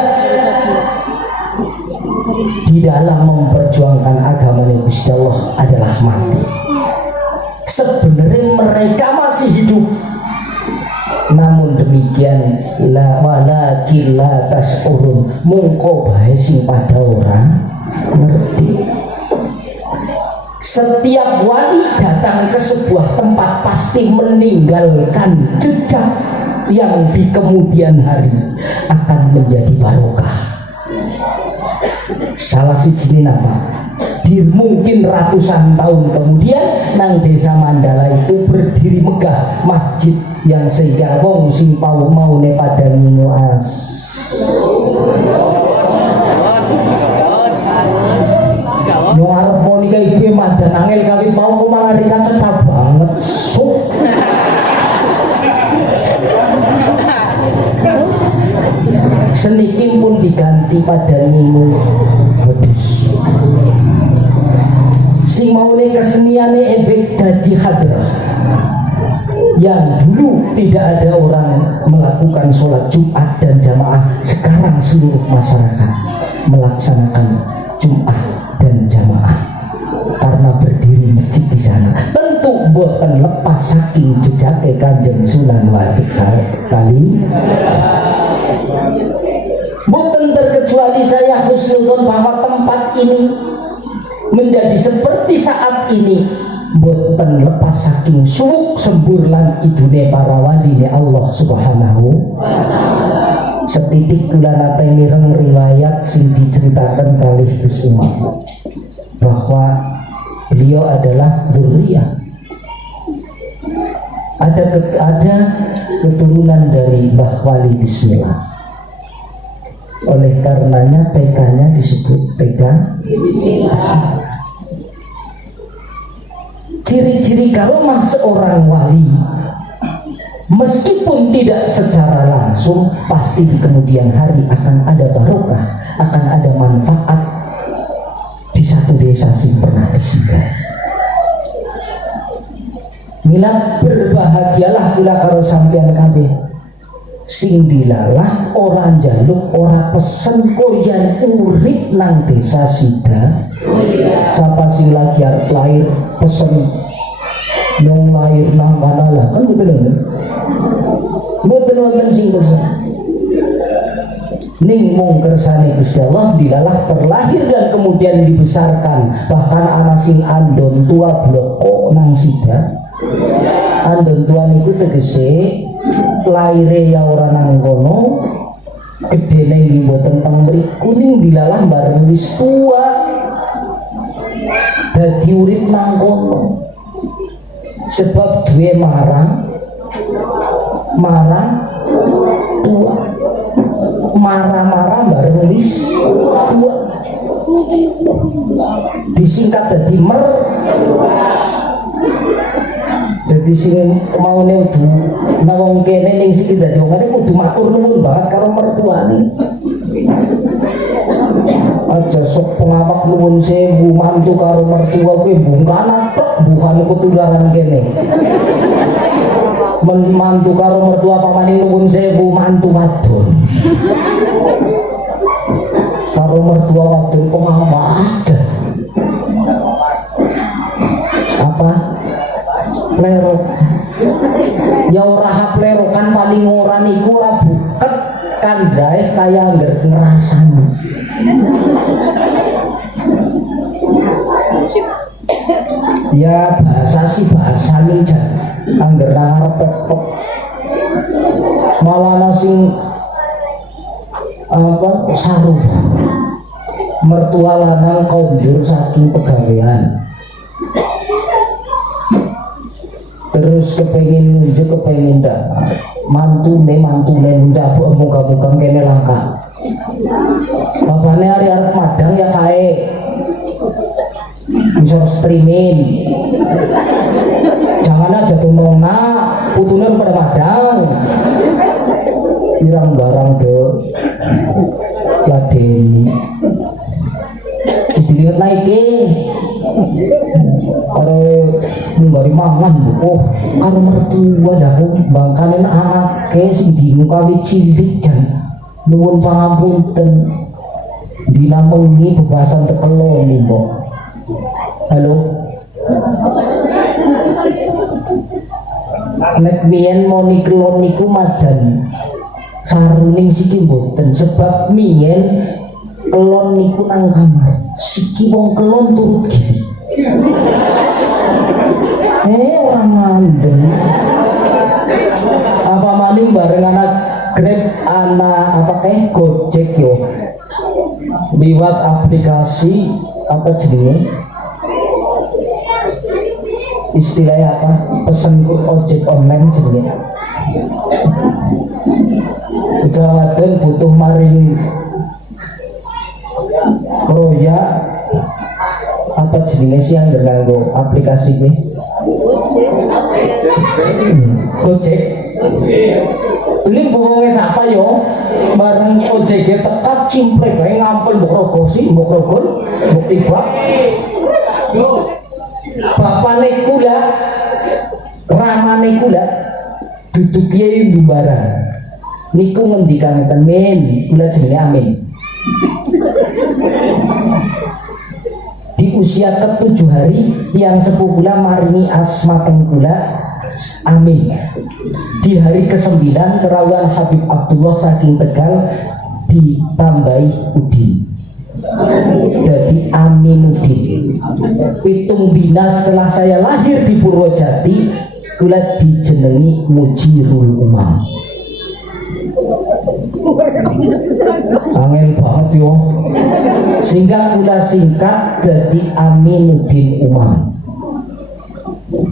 di dalam memperjuangkan agama Gusti Allah adalah mati. Sebenarnya mereka masih hidup, namun demikian la walakin la tashurun mungko bae sing pada orang ngerti. Setiap wali datang ke sebuah tempat pasti meninggalkan jejak yang di kemudian hari akan menjadi barokah. Salah siji apa? Di mungkin ratusan tahun kemudian nang desa Mandala itu berdiri megah masjid yang sehingga wong sing mau padani muas. Yo arep mau nikah ibu madan angel kawin mau kok malah rikan cepat banget. Senikin pun diganti padanimu wedhus. Sing maune keseniane ebek dadi hadrah. Yang dulu tidak ada orang melakukan sholat Jumat dan jamaah, sekarang seluruh masyarakat melaksanakan Jumat dan jamaah karena berdiri masjid di sana. Tentu boten lepas saking jejake Kanjeng Sunan Wali kali. Boten terkecuali saya husnuzon bahwa tempat ini menjadi seperti saat ini boten lepas saking suwuk semburlan idune para wali Allah Subhanahu. Setitik kula nate mireng riwayat sing diceritakan kali Gus Umar bahwa beliau adalah dzurriyyah. Ada keturunan dari Mbah Wali Bismillah. Oleh karenanya TK-nya disebut TK Bismillah. Ciri-ciri karomah seorang wali meskipun tidak secara langsung pasti di kemudian hari akan ada barokah, akan ada manfaat di satu desa sing pernah disinggah. Mila berbahagialah kula karo sampeyan kabeh sing dilalah ora njaluk ora pesen koyan urip nang desa sida. Siapa sing lagi arep lahir pesen nang lahir nang kanala kan betul wonten sing pesen ning mung kersane Gusti Allah dilalah terlahir dan kemudian dibesarkan. Bahkan ana sing andon tua bloko nang sida. Andon tua niku tegese laire ya ora nang kono, gedene iki mboten teng mriku ning dilalah bareng wis tua. Dadi urip nang kono. Sebab duwe marang tua. Marah-marah bareng wis tua. Disingkat dadi mer. Jadi sing maune udu nawong kene ning siki dadi wong kene kudu matur nuwun banget karo mertuane. Aja sok pengawak nuwun sewu mantu karo mertua kuwi bungkanan tok bukan ketularan kene. Mantu karo mertua pamane nuwun sewu mantu wadon. Karo mertua wadon pengawak aja. Apa? Lero ya ora hap lero kan paling ora niku ora buket kandae kaya ngerasani. Ya bahasa si bahasa nih jan angger ngarep pok malah sing apa saruh mertua lanang kondur saking pegawean. Terus kepengen nunjuk kepengen dak mantune njabuk muka-muka kene langka. Bapaknya hari arep madang ya kae bisa streaming. Jangan aja tuh nona putunya pada padang pirang barang tuh ladeni istilah naikin karo nggari mangan oh karo mertua dah bangkanen anake sing dimukawi cilik jan nuwun pangapunten dina mengi bebasan tekelon nih mbok. Halo nek biyen moni kelon niku madan saruning siki mboten sebab miyen kelon niku nang kamar siki wong kelon turut gini orang mandeng apa maning bareng anak Grab anak Gojek yo liwat aplikasi apa jenenge istilahnya apa pesen ojek online jenenge jawaban butuh maring proya apa jenenge sih yang nganggo aplikasi ini Gojek ini bohongnya siapa yo bareng ojek tekat cimplek bae ngampel mbok rogosi mbok rogol mbok tibak bapane kula ramane kula duduk kiai ndumbaran niku ngendikanaken men kula jenenge amin di usia ke-7 hari yang sepuh kula maringi asma teng kula amin di hari ke-9 kerawuhan Habib Abdullah saking Tegal ditambahi Udin jadi Aminuddin. Pitung dina setelah saya lahir di Purwojati kula dijenengi Mujirul Umam. Angel banget yo sehingga kula singkat jadi Aminuddin Umam.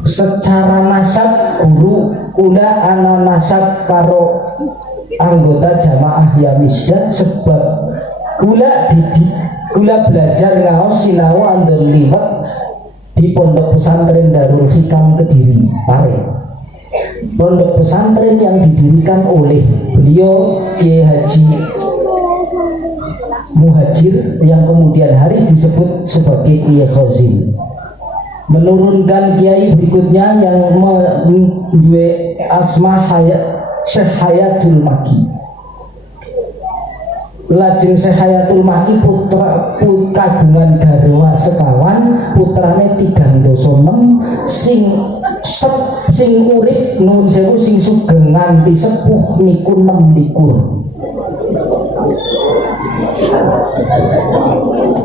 Secara nasab guru kula ana nasab karo anggota jamaah Yamisdan sebab kula didik kula belajar ngaos sinau andon liwat di pondok pesantren Darul Hikam Kediri Pare. Pondok pesantren yang didirikan oleh beliau Kiai Haji Muhajir yang kemudian hari disebut sebagai Kiai Khazim. Menurunkan kiai berikutnya yang mempunyai asma Syekh Hayatul Maki. Lajeng Syekh Hayatul Maki putra kagungan garwa sekawan putrane 306 sing urip nuwun sewu sing sugeng nganti sepuh niku 26.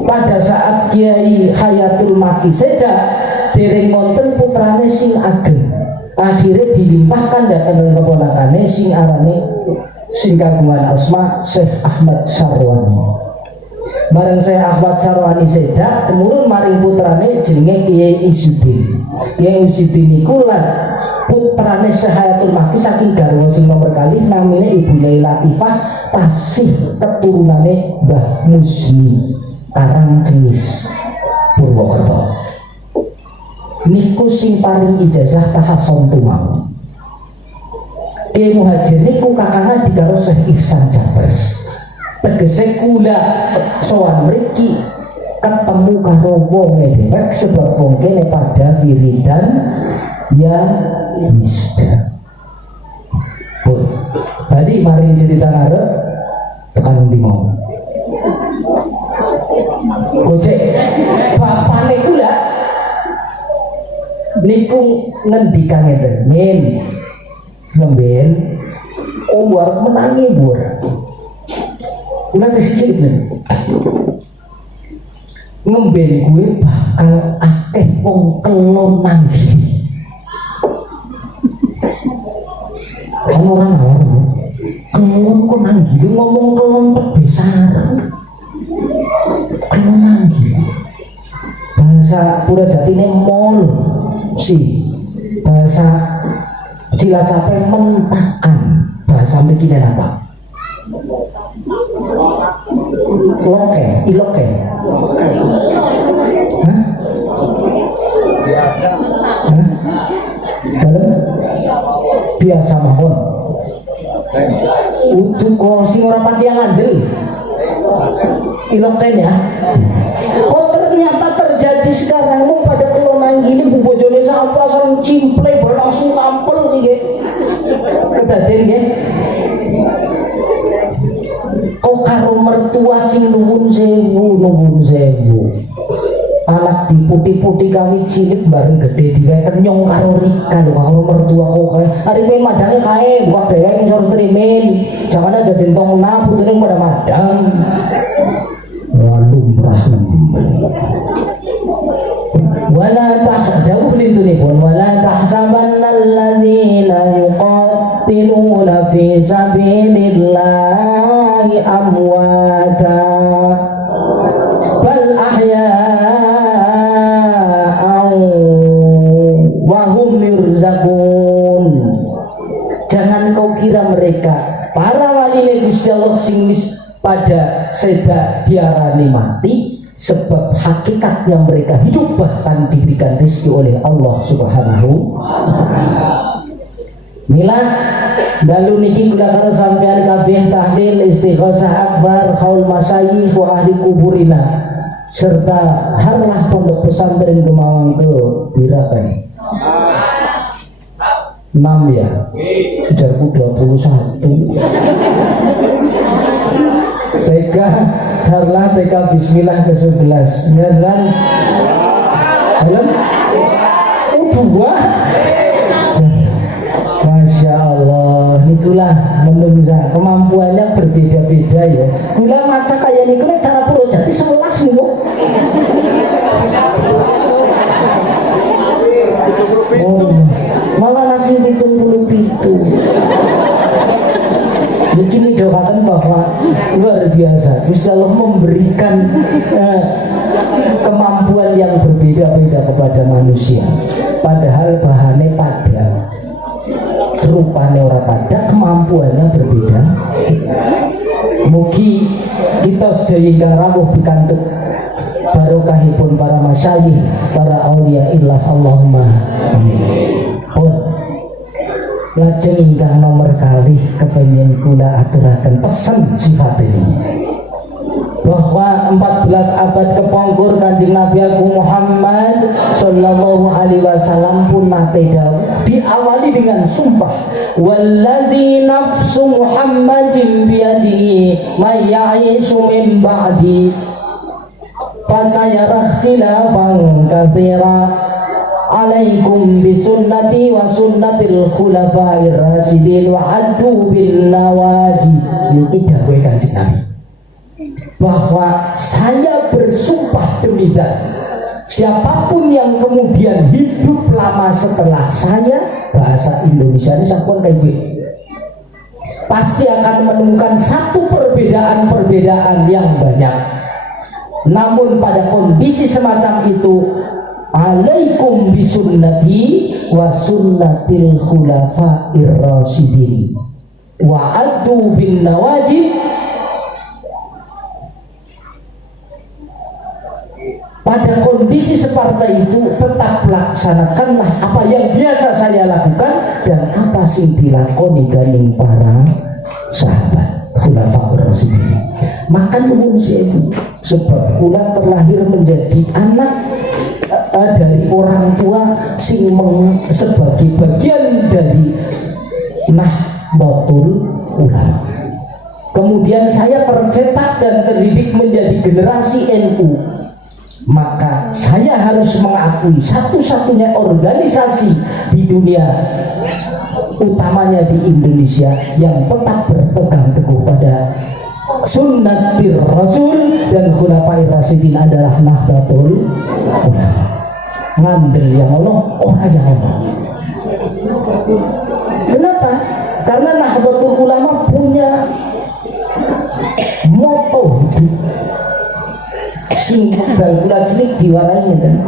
Pada saat Kiai Hayatul Maki seda dereng wonten putrane sing ageng akhirnya dilimpahkan datang keponakane sing arane sing kagungan asma Syekh Ahmad Sarwani. Bareng Syekh Ahmad Sarwani seda temurun maring putrane jenenge Kiai Izzuddin. Kiai Izzuddin niku lan putrane Syekh Hayatul Maki saking garwa sing nomor kalih namine Ibu Latifah tasih keturunane Mbah Musni Karangjenis Purwokerto. Niku sing paring ijazah tahason tumang. Kiai Muhajir niku kakangnya dikaro Syekh Ihsan Jabers. Tegese kula sowan mriki ketemu karo wonge dhewek sebab wong kene pada wiridan ya wisda. Oh, tadi mari cerita ngarep tekan ndi mau. Gojek bapane kula niku ngendikan ngeten, men ngemben ombar menangi bur kula kesicik men ngemben gue bakal akeh wong kelon nanggi kan orang alam kelon kok nanggi ngomong kelon besar kelon nanggi bahasa Purwojati ini mall si bahasa Cilacap mentakan bahasa mriki apa? Loke, iloke. Hah? Dalam biasa mawon. Untuk kok sing ora pati ngandel. Iloken ya. Kok ternyata terjadi sekarang mau pada kelonang gini bu bojone apa sang cimple langsung tampil nggih. Kedaden nggih. Kok karo mertua sing nuwun sewu. Anak diputi-puti kami cilik bareng gede direken nyong karo Rika lho karo mertua kok hari ini madangnya kae buka dhewe ngisor streamin jangan aja dentong nah putune pada madang lumrah wala jauh lintunipun wala tahsabanna alladziina yuqatiluna fi sabilillahi amwata bal ahya wahum yurzaqun. Jangan kau kira mereka para wali Gusti Allah sing pada seda diarani mati, sebab hakikatnya mereka hidup bahkan diberikan rezeki oleh Allah Subhanahu. Mila dalu niki kula karo sampean kabeh tahlil istighosah akbar qaul masyayikh wa ahli kuburina serta harlah pondok pesantren Kemawang ke berapa ini? 6 ya? Ujarku 21 TK harlah TK bismillah ke 11 bener kan? Alam? Dua? Masya Allah itulah menungsa kemampuannya berbeda-beda ya gula maca kayak ini cara pulau jati 11 nih bu malah nasi ditunggu itu begini doakan bahwa luar biasa Gusti Allah memberikan kemampuan yang berbeda-beda kepada manusia padahal bahannya pada rupanya orang pada kemampuannya berbeda mugi kita sedaya ingkang rawuh pikantuk barokahipun para masyayikh para aulia illah Allahumma amin pun lajeng ingkang nomor kali kepengin kula aturaken pesen sifat ini bahwa 14 abad kepungkur Kanjeng Nabi Agung Muhammad sallallahu alaihi wasallam pun nate dawuh diawali dengan sumpah walladzi nafsu Muhammadin biyadihi may ya'ishu min ba'di fasayara ikhtilafan katsira alaikum bisunnati wa sunnatil khulafa'ir rasyidin wa addu bin nawajid niki dawuh Kanjeng Nabi bahwa saya bersumpah demi zat siapapun yang kemudian hidup lama setelah saya bahasa Indonesia ini sampun kayak gue pasti akan menemukan satu perbedaan-perbedaan yang banyak namun pada kondisi semacam itu alaikum bisunnati wa sunnatil khulafa'ir rasyidin wa addu bin nawajid. Pada kondisi seperti itu tetap laksanakanlah apa yang biasa saya lakukan dan apa sing dilakoni ganing para sahabat khulafaur rasyidin. Maka nuwun sewu sebab kula terlahir menjadi anak dari orang tua sing sebagai bagian dari Nahdlatul Ulama. Kemudian saya tercetak dan terdidik menjadi generasi NU. Maka saya harus mengakui satu-satunya organisasi di dunia utamanya di Indonesia yang tetap berpegang teguh pada sunnatir Rasul dan khulafair rasyidin adalah Nahdlatul Ulama. Ngandel yang ono orang yang ono. Kenapa? Karena Nahdlatul Ulama punya moto hidup singkat dan bulat-bulat diwarnai kan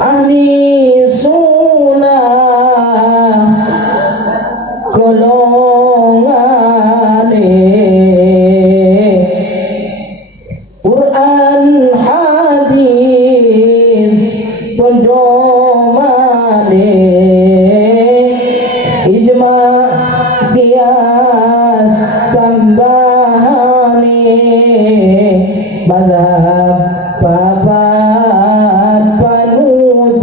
ahli sunnah golongane Quran hadis ijma qiyas tambahane mazhab papat panutane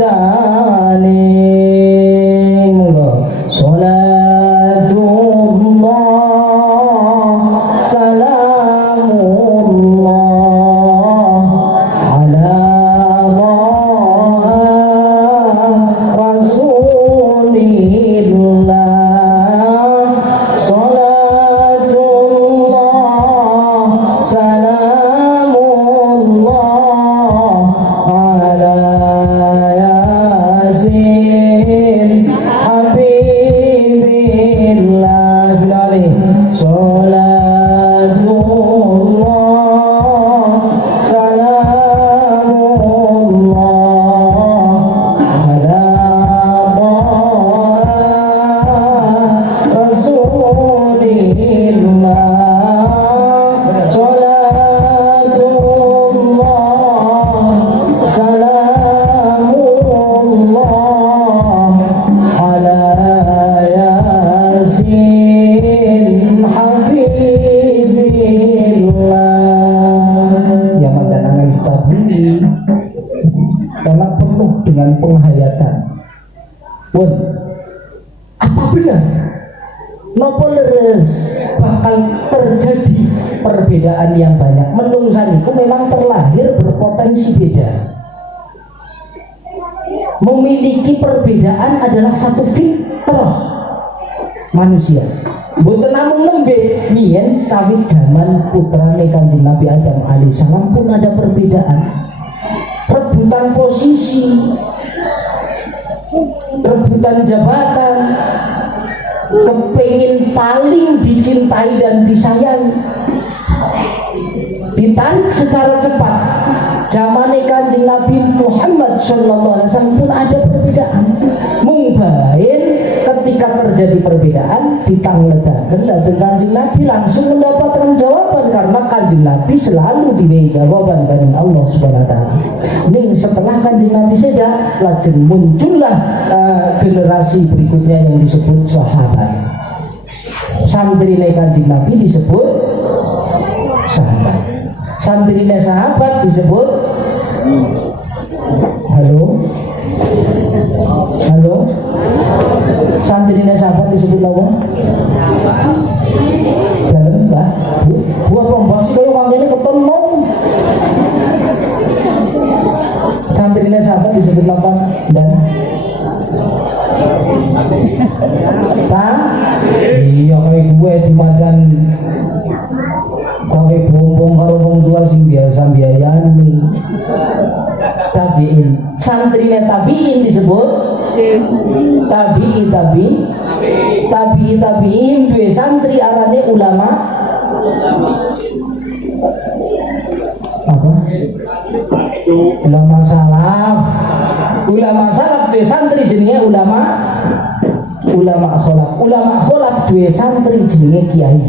monggo salatullah salamullah ala rasulillah salatullah salamullah ala yasin habibillah salatullah salamullah ala rasulillah salatullah salamullah ala yasin habibillah. Yang akan anak kita beli karena penuh dengan penghayatan. Pun apa benar? Nopo leres bakal terjadi perbedaan yang banyak. Menungsan itu memang terlahir berpotensi beda. Memiliki perbedaan adalah satu fitrah manusia. Mboten namung nembe mien kawit zaman putrane Kanjeng Nabi Adam alaihissalam pun ada perbedaan. Rebutan posisi, rebutan jabatan, kepingin paling dicintai dan disayangi, ditarik secara cepat. Zamane Kanjeng Nabi Muhammad SAW pun ada perbedaan. Mungkin ketika terjadi perbedaan ditangledaken datang Kanjeng Nabi langsung mendapatkan jawaban karena Kanjeng Nabi selalu diberi jawaban dari Allah Subhanahu wa taala. Ning setelah Kanjeng Nabi seda lajeng muncullah generasi berikutnya yang disebut sahabat. Santrine Kanjeng Nabi disebut sahabat. Santrine sahabat disebut halo santrine sahabat disebut apa? Dalam mbak buat pembahas itu yang ini ketemu. Santrine sahabat disebut apa? Dan iya kayak gue di madan kawe bombong karo wong tua sing biasa biayani. Tabiin, santrine tabiin disebut tabiin duwe santri arane ulama apa? Ulama salaf duwe santri jenenge ulama kholaf duwe santri jenenge kiai.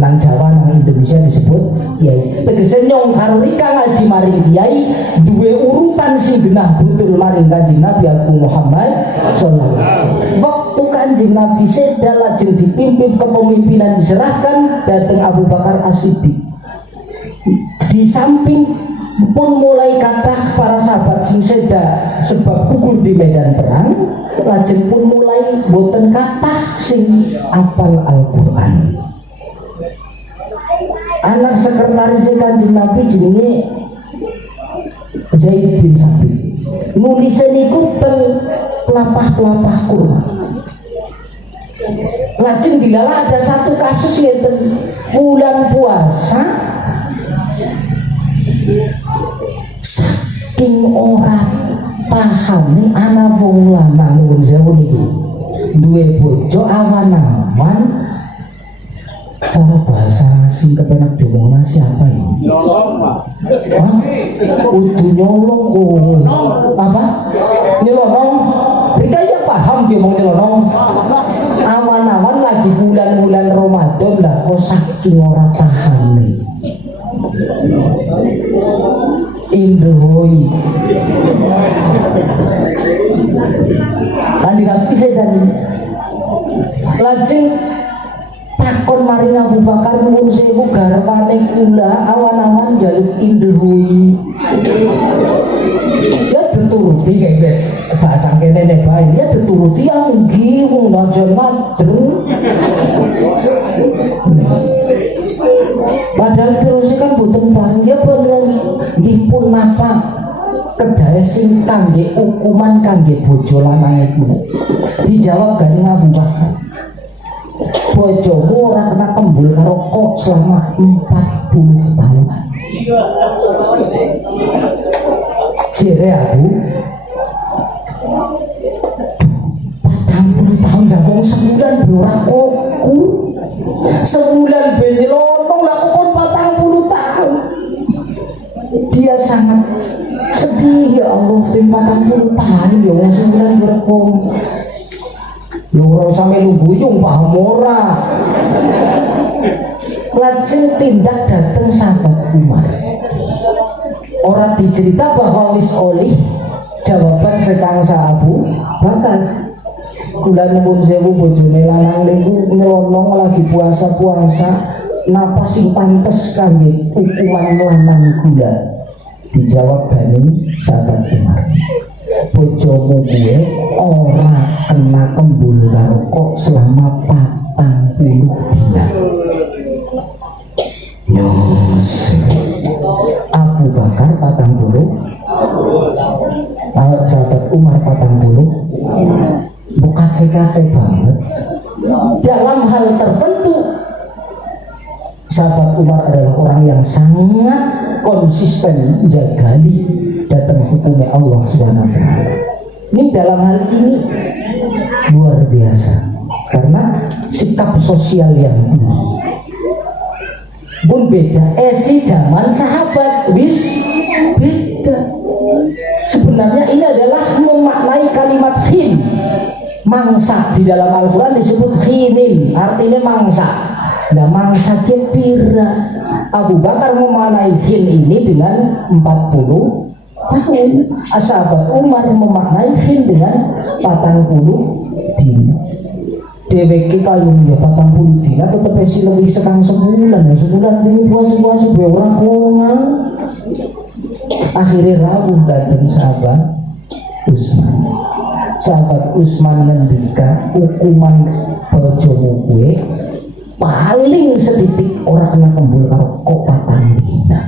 Nang Jawa nang Indonesia disebut kiai. Tegese nyong karo rika ngaji maring kiai duwe urutan sing genah betul maring Kanjeng Nabi Muhammad sallallahu alaihi wasallam. Waktu Kanjeng Nabi seda lajeng dipimpin kepemimpinan diserahkan datang Abu Bakar As-Siddiq. Di samping pun mulai kathah para sahabat sing seda sebab gugur di medan perang, lajeng pun mulai boten kathah sing apal Al-Qur'an. Anak sekretaris Kanjeng Nabi jenenge Zaid bin Sabit. Nulisnya niku teng pelapah-pelapah Qur'an. Lajeng dilala ada satu kasus ngeten bulan puasa saking ora tahan ana wong lanang nuwun sewu niki duwe bojo awan-awan cara bahasa sing kepenak diomongna siapa ini? Nyolong, Pak. Udah nyolong kok. Apa? Nyolong. Mereka ya paham dia mau nyolong. Awan-awan lagi bulan-bulan Ramadan lah kok saking ora tahan nih. Indrohoi Kanjeng Nabi sedani. Lajeng takon maring Abu Bakar nuwun sewu garwane kula awan-awan njaluk indruhi. Ya dituruti guys, bahasa kene nek bae ya dituruti ya nggih wong aja madreng. Padahal terus kan boten bareng ya bener nggih pun napa kedae sing kangge hukuman kangge bojo lanang iku. Dijawab Kanjeng Abu Bakar. Bojomu ora kena kembul karo kok selama 40 tahun. Jere aku 40 tahun dah wong sebulan ora koku. Sebulan benyelonong lah kok 40 tahun. Dia sangat sedih, ya Allah, 40 tahun ya wong sebulan ora koku. Yo ora sampe lungguh paham ora. Lajeng tindak dateng sahabat Umar. Ora dicerita bahwa wis olih jawaban sekang Abu Bakar. Kula nyuwun sewu bojone lanang niku nyelonong lagi puasa-puasa napa sing pantes kangge hukuman lanang kula. Dijawab dening sahabat Umar. Bojomu kuwe ora kena kembul karo kok selama 40 dina. Abu Bakar 40, sahabat Umar 40, bukan CKT banget. Dalam hal tertentu sahabat Umar adalah orang yang sangat konsisten menjagali datang hukumnya Allah Subhanahu wa ta'ala. Ini dalam hal ini luar biasa karena sikap sosial yang tinggi. Pun beda esi zaman sahabat wis beda. Sebenarnya ini adalah memaknai kalimat hin. Mangsa di dalam Al-Quran disebut khinin, artinya mangsa. Nah mangsa kepira. Abu Bakar memaknai hin ini dengan 40 tahun. Sahabat Umar memaknai hin dengan 40 dina. Dewek kita yang 40 dina tetap esi lebih sekang sebulan. Sebulan ini puasa-puasa orang kongang. Akhirnya rawuh datang sahabat Utsman. Sahabat Utsman ngendika hukuman bojomu kuwe paling setitik orang kena kembul karo kok 4 dina.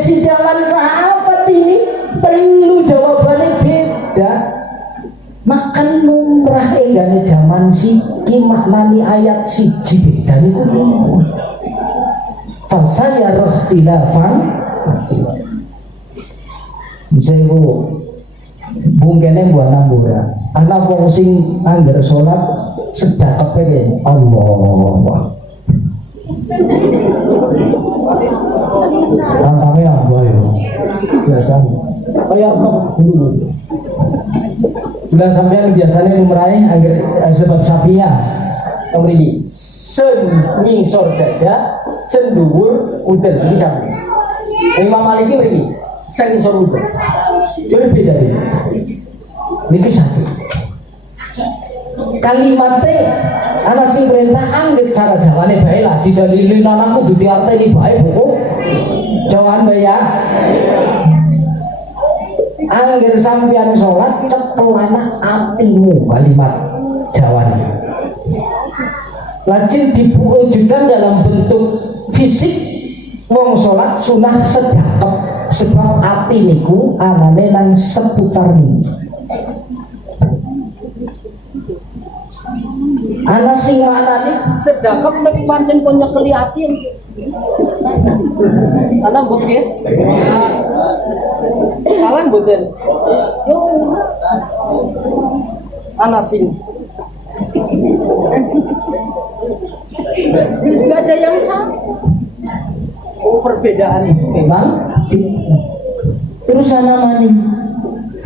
Si zaman sahabat ini perlu jawabannya beda. Makan lumrah enggaknya zaman siki maknani ayat siji beda niku. Fasaya rohtilafan misalnya bungkene buat nambura anak wong sing angger sholat sedekah pengen Allah. Tantangannya apa ya? Biasa. Kayak dulu. Bila sampean biasanya lumrahe angger sebab Syafi'iyah. Kamriki sen ngisor dada, sen dhuwur udel iki sampe. Imam Malik iki sen ngisor udel. Berbeda ini. Niki satu. Kalimatnya ana sing perintah anggit cara jawane bae lah didalili anakku dudu arteni bae buku jawaban bae ya. Angger sampean sholat cekelana atimu kalimat jawane. Lajeng diwujudkan dalam bentuk fisik wong sholat sunah sedekah sebab ati niku anane nang seputar niku. Ana sing maknane sedekah nek pancen punya kelihatan. Ana mbok nggih. Salah mboten. Yo. Ana sing enggak ada yang sama. Perbedaan itu memang terus ana maning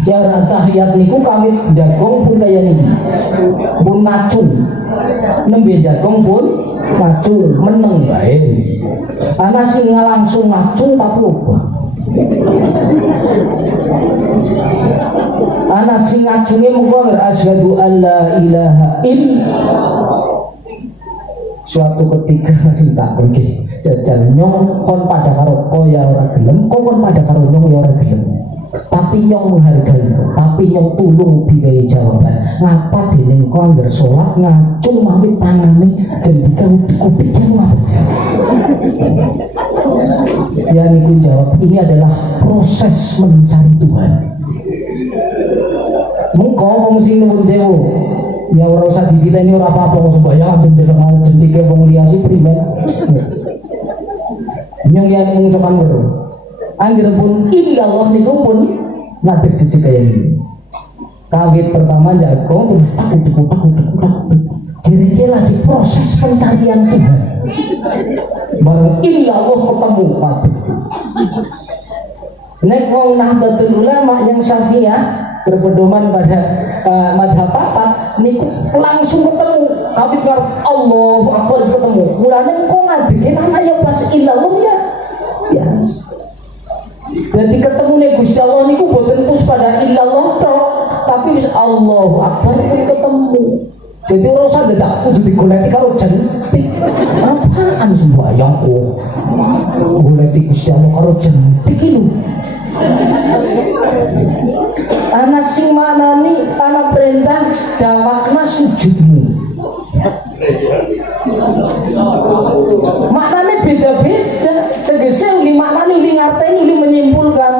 jarak tahiyat niku kawit jagong pun kaya niki pun macul nembe jagong pun macul meneng bae Ana sing langsung ngacung tapi apa? Ana sing ngacunge mung asyhadu alla ilaha illallah. Suatu ketika sing tak pergi jajan nyong kon pada karo ko ya ora gelem, kon pada karo nyong ya ora gelem. Tapi nyong menghargai, tapi nyong tulung diwehi jawaban. Ngapa dening ko anggar salat ngacung mawit tangane jendika udik-udik yang ngapa? Ya niku jawab, ini adalah proses mencari Tuhan. Mengko wong sing nuwun sewu ya ora usah dititeni ora apa-apa kok sembayang ben jenengan jentike wong liya si primen. Nyong ya mung cokan weru. Angger pun illallah niku pun ngadeg jejeg kaya ini. Kawit pertama jago jadi lagi proses pencarian Tuhan. Bareng illallah ketemu padu. Nek wong Nahdlatul Ulama yang Syafi'iyah berpedoman pada madhab papat niku langsung ketemu kawit karo Allahu Akbar ketemu. Mulane kok ngadege ana ya pas illallah ya. Jadi ketemu nih Gusti Allah niku boten terus pada illallah tok, tapi wis Allahu Akbar ketemu. Jadi ora usah dadak kudu digoleki karo jentik. Apaan sembayang kok? Goleki Gusti Allah karo jentik iki lho. Ana sing manani ana perintah dawakna sujudmu. Maknanya beda-beda. Tegese uli maknani uli ngarteni uli menyimpulkan.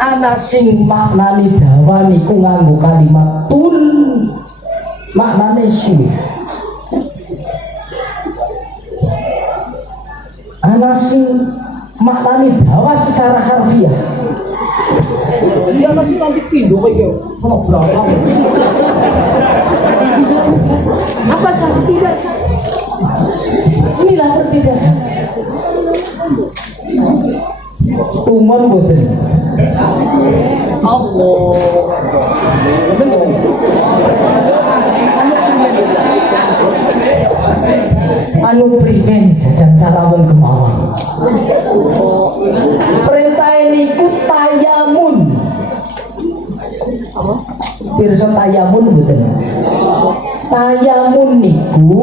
Ana sing maknani dawa niku nganggo kalimat tul. Maknane suwi. Ana sing maknani dawa secara harfiah. Dia masih nanti pindu kayak ono berapa? Apa salah tidak? Inilah perbedaan. Tumon boten. Allah. Anu primen jajan cara wong Gemawang. Perintah niku tayamun. Pirsa tayamun boten. Tayamun niku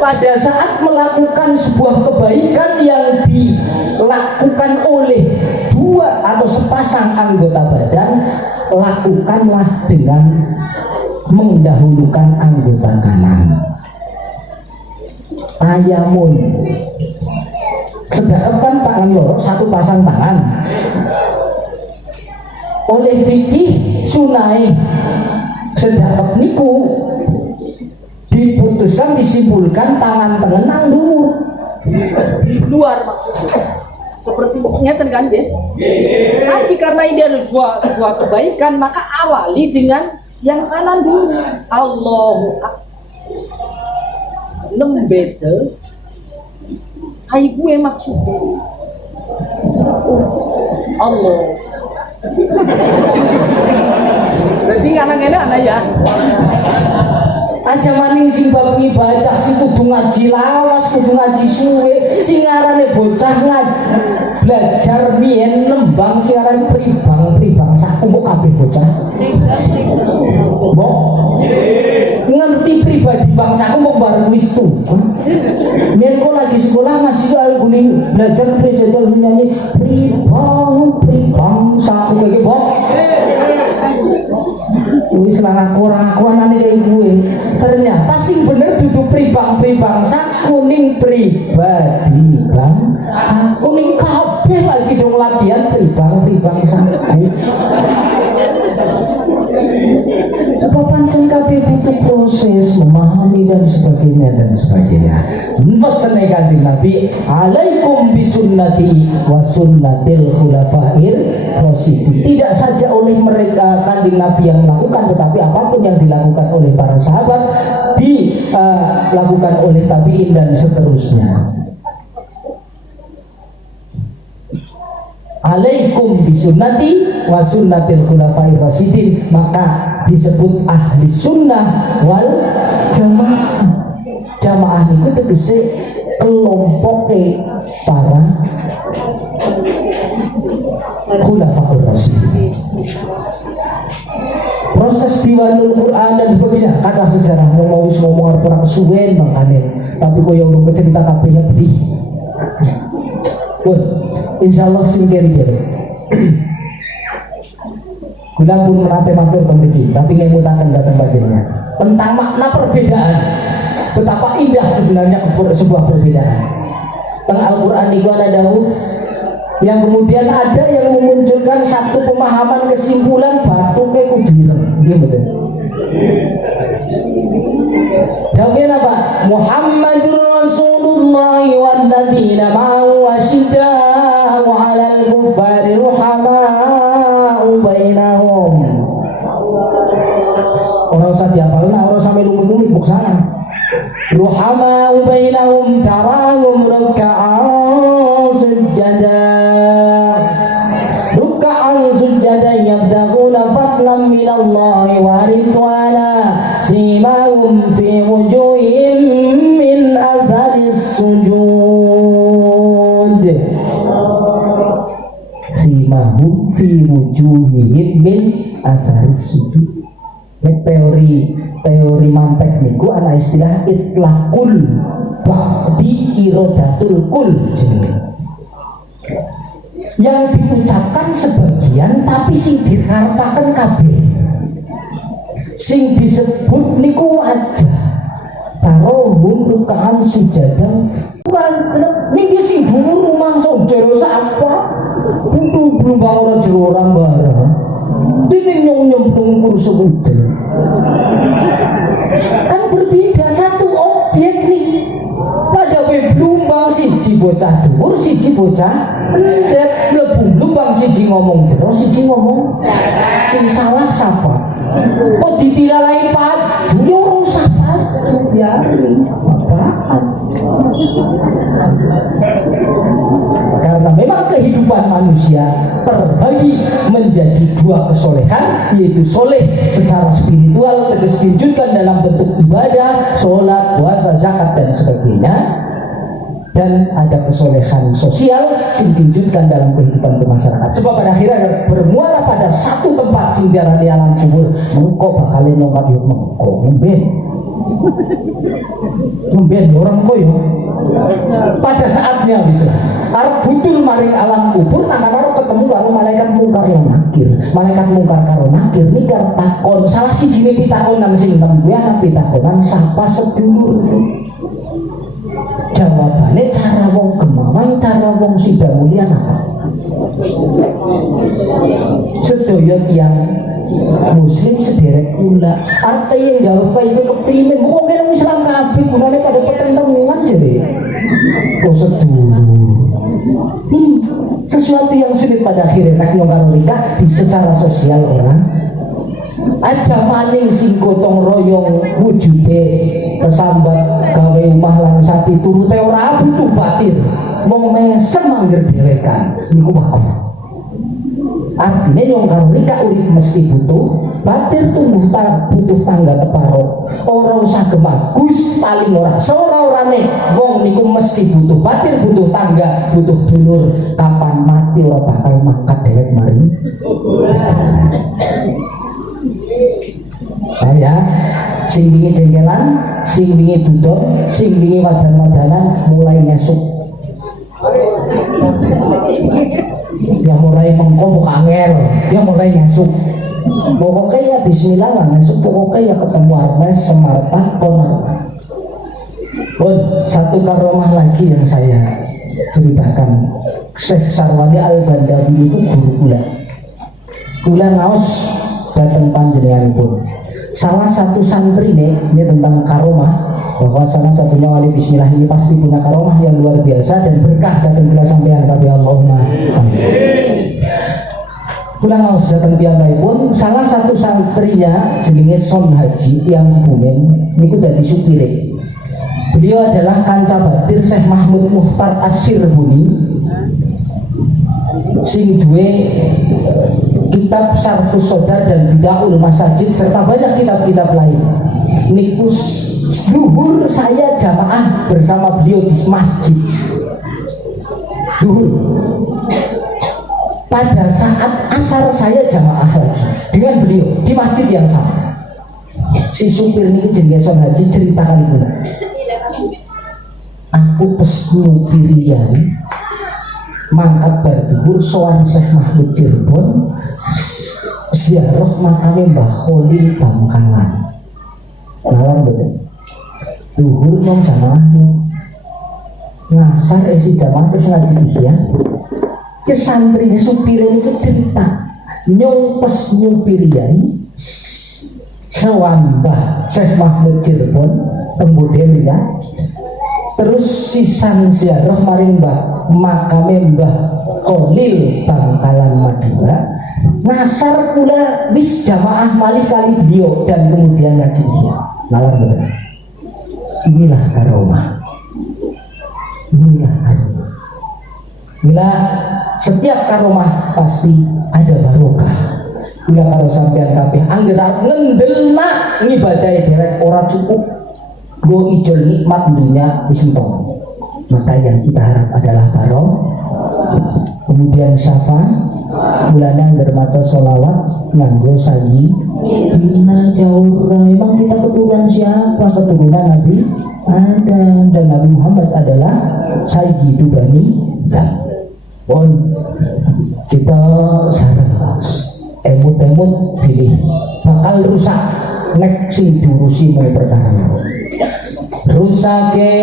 pada saat melakukan sebuah kebaikan yang dilakukan oleh dua atau sepasang anggota badan, lakukanlah dengan mendahulukan anggota kanan. Tayamun. Sedangkan tangan loro satu pasang tangan. Oleh fikih sunai sedangkan niku diputuskan disimpulkan tangan tengah nang dhuwur di luar maksudnya seperti ngeten kan ya. Tapi karena ini adalah sebuah kebaikan maka awali dengan yang kanan dulu. Allahu Akbar. Lembete kayak gue maksudnya Allah. Berarti anak-anak ya aja maning sing bab ibadah sing kudu ngaji lawas, kudu ngaji suwe, sing arane bocah belajar biyen nembang sing arane pribang saku kok kabeh bocah. Mbok ngerti pribadi bangsaku kok bareng wis tuwa. Biyen kok lagi sekolah ngaji ae guling belajar belajar nyanyi pribang saku iki, Mbok. Wis lang aku anane kaya gue. Ternyata sing bener duduk pribang sak kuning pribadi bang. Kuning kabeh lagi dong latihan pribang sak. Sebab pancen kabeh butuh proses memahami dan sebagainya. Pesan Kanjeng Nabi, alaikum bisunnati wa sunnatil khulafair rasyidin. Tidak saja oleh mereka Kanjeng Nabi yang melakukan, tetapi apapun yang dilakukan oleh para sahabat dilakukan oleh tabi'in dan seterusnya. Alaikum bisunnati wa sunnatil khulafair rasyidin, maka disebut ahli sunnah wal jamaah. Jamaah itu tegese kelompok para khulafaur rasyidin. Proses diwanul Quran dan sebagainya, kata sejarah mau ngomong orang kesuwen makane, tapi kok yang urung cerita kabehnya beli. Pun insyaallah singkir-kir. Kula pun menate matur teng mriki, tapi ngemutaken datang panjenengan tentang makna perbedaan. Betapa indah sebenarnya sebuah perbedaan. Teng Al-Qur'an niku ana dawuh yang kemudian ada yang memunculkan satu pemahaman kesimpulan batu ke kudirem, nggih mboten. Dawuhna apa? Muhammadur Rasulullah walladzina ma'ahu asyidda'u 'alal kuffari ruhama'u bainahum. Orang usah dihafalna, orang sampai lumut-lumut buk sana. Ruhama'u bainahum tarahum ruk'an sujada yabdaguna fadlan minallahi wa ridwana simahum fi wujuhihim min atharis sujud. Simahum fi wujuhihim min atharis sujud. Nek teori mantek niku ana istilah itlaqul ba'di iradatul kul jenenge. Yang diucapkan sebagian tapi sing dikarepaken kabeh. Sing disebut niku wajah tarohum rukaan sujadan bukan niki sing dhuwur rumah jero sapa butuh blumbang ora jero orang bareng dene nyong-nyong kursi udel kan berbeda satu objek nih. Pada blumbang siji bocah dhuwur siji bocah ndek mlebu blumbang siji ngomong jero siji ngomong sing salah sapa kok ditilalai padu yo ora usah padu ya apaan. Karena memang kehidupan manusia terbagi menjadi dua kesolehan, yaitu soleh secara spiritual tegas diwujudkan dalam bentuk ibadah, sholat, puasa, zakat dan sebagainya, dan ada kesolehan sosial yang diwujudkan dalam kehidupan bermasyarakat. Sebab pada akhirnya bermuara pada satu tempat sing diarani alam kubur. Mengko bakal nyongkat yo mengko mben orang koyo pada saatnya bisa arep butul maring alam kubur nang karo ketemu karo malaikat mungkar yang nakir. Malaikat mungkar karo nakir mikir takon salah siji pitakonan sing nembe ana pitakonan sapa sedulur. Jawabannya cara wong gemawan, cara wong sida mulia apa? Sedaya yang muslim sederek kula. Arti yang jawab itu keprimen. Kok kira Islam kabeh gunane pada pertentangan jere. Kok sedulur. Sesuatu yang sulit pada akhirnya nak nyong nikah di secara sosial orang. Aja maning sing gotong royong wujude kesambat gawe omah lan sapi turute ora butuh batir. Wong mesem mangger dhewekan niku bagus. Artinya yang karo nikah urip mesti butuh batir, tumbuh butuh tangga keparo. Ora usah gebagus paling ora seora-orane wong niku mesti butuh batir, butuh tangga, butuh dulur. Kapan mati ora bakal mangkat dhewek mari. Ya, sing wingi jengkelan, sing wingi duduk, sing wingi wadan-wadanan mulai ngesuk. Yang mulai mengko angel, yang mulai ngesuk. Pokoknya ya bismillah lah ngesuk, pokoknya ya ketemu Armes, Semarta, Konar. Satu karomah lagi yang saya ceritakan. Syekh Sarwani Al-Bandawi itu guru kula. Kula ngaos datang panjenengan pun. Salah satu santri ini tentang karomah, bahwa salah satunya wali bismillah ini pasti punya karomah yang luar biasa dan berkah datang kula sampean kabeh Allahumma amin. Kula ngaos datang piyambake pun salah satu santrinya jenenge Son Haji yang Bumen niku dadi supire. Beliau adalah kanca batir Syekh Mahmud Muhtar Asy-Syirbuni sing duwe kitab Syarhus Sodar dan Bidaul Masajid serta banyak kitab-kitab lain. Niku Zuhur saya jamaah bersama beliau di masjid zuhur. Pada saat asar saya jamaah lagi dengan beliau di masjid yang sama. Si supir ini jenenge Son Haji ceritakan ibu. Aku tes nyupirian mangkat berduhur soan Syekh Mahmud Cirebon ziarah makame Mbah Kholil Bangkalan. Nalar betul. Duhur nong jamaahnya ngasar isi jamaah terus ngaji ihya. Ke santri supir itu cerita nyongpes nyupirian soan Mbah Syekh Mahmud Cirebon kemudian ya. Terus sisan ziarah maring Mbah makame Mbah Kholil Bangkalan Madura ngasar kula wis jamaah malih kali beliau dan kemudian ngaji dia nalar bener. Inilah karomah, inilah karomah. Bila setiap karomah pasti ada barokah. Bila karo sampean kabeh angger ngendelna ngibadahi derek ora cukup go ijol nikmat dunia wis entok. Maka yang kita harap adalah barokah. Kemudian syafa bulannya bermaca sholawat nganggo sayi bina jauh. Emang kita keturunan siapa? Keturunan Nabi Adam dan Nabi Muhammad adalah sayyidu bani Adam. Pun kita sadar emut-emut pilih bakal rusak nek sing diurusi mulai perkara rusake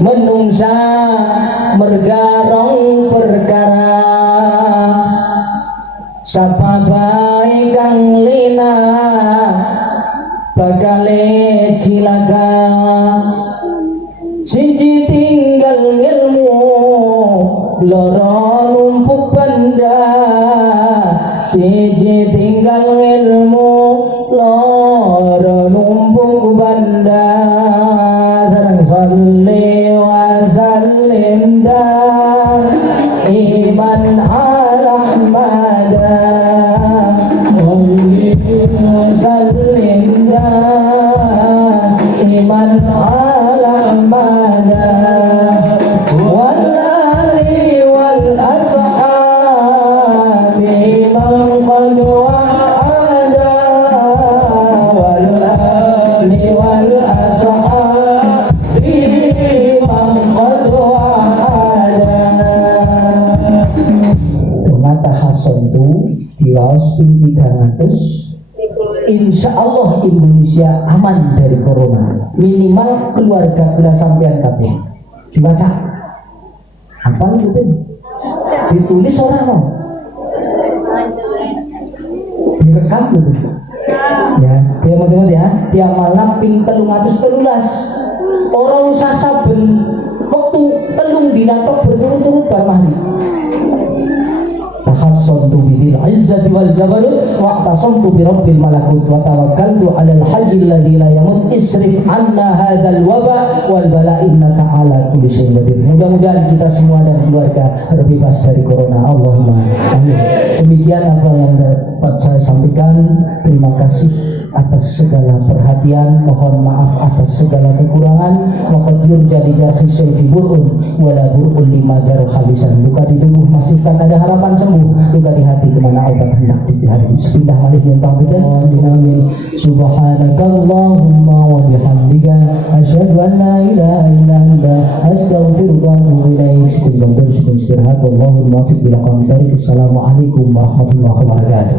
menungsa mergarong perkara sapa bae kang lina bakale cilaka siji tinggal ilmu loro numpuk benda siji tinggal ilmu loro numpuk benda sareng salli wa sallim dan iman ala ahmada sallim dan iman ala ahmada wal ali wal ashabi man qad wa'ada wal ali wal ashabi man qad wa'ada. Mata hason tu diwaos ping 300. Insya Allah Indonesia aman dari corona. Minimal keluarga kula sampean kabeh dibaca. Apa gitu? Ditulis orang no? Direkam gitu. Ya, dia mau ya. Dia malam ping 313. Orang usah saben waktu telung dina tok berturut-turut bar maghrib. Tahassontu bidil izzati wal jabarut wa tasamtu bi rabbil malakut wa tawakkaltu 'alal hayyil ladzi la yamut isrif 'anna hadzal waba wal bala innaka 'ala kulli syai'in qadir. Mudah-mudahan kita semua dan keluarga terbebas dari corona. Allahumma amin. Demikian apa yang dapat saya sampaikan. Terima kasih atas segala perhatian, mohon maaf atas segala kekurangan. Waqadir jadi jarhi sayfi burun wala burun lima jarh habisan. Luka di tubuh masih kan ada harapan sembuh, luka di hati kemana obat hendak dicari. Sepindah malih yang pamiten amin. Subhanakallahumma wa bihamdika asyhadu an la ilaha illa anta astaghfiruka wa atubu ilaik. Syukur istirahat wallahul muwaffiq ila aqwamit thoriq. Assalamualaikum warahmatullahi wabarakatuh.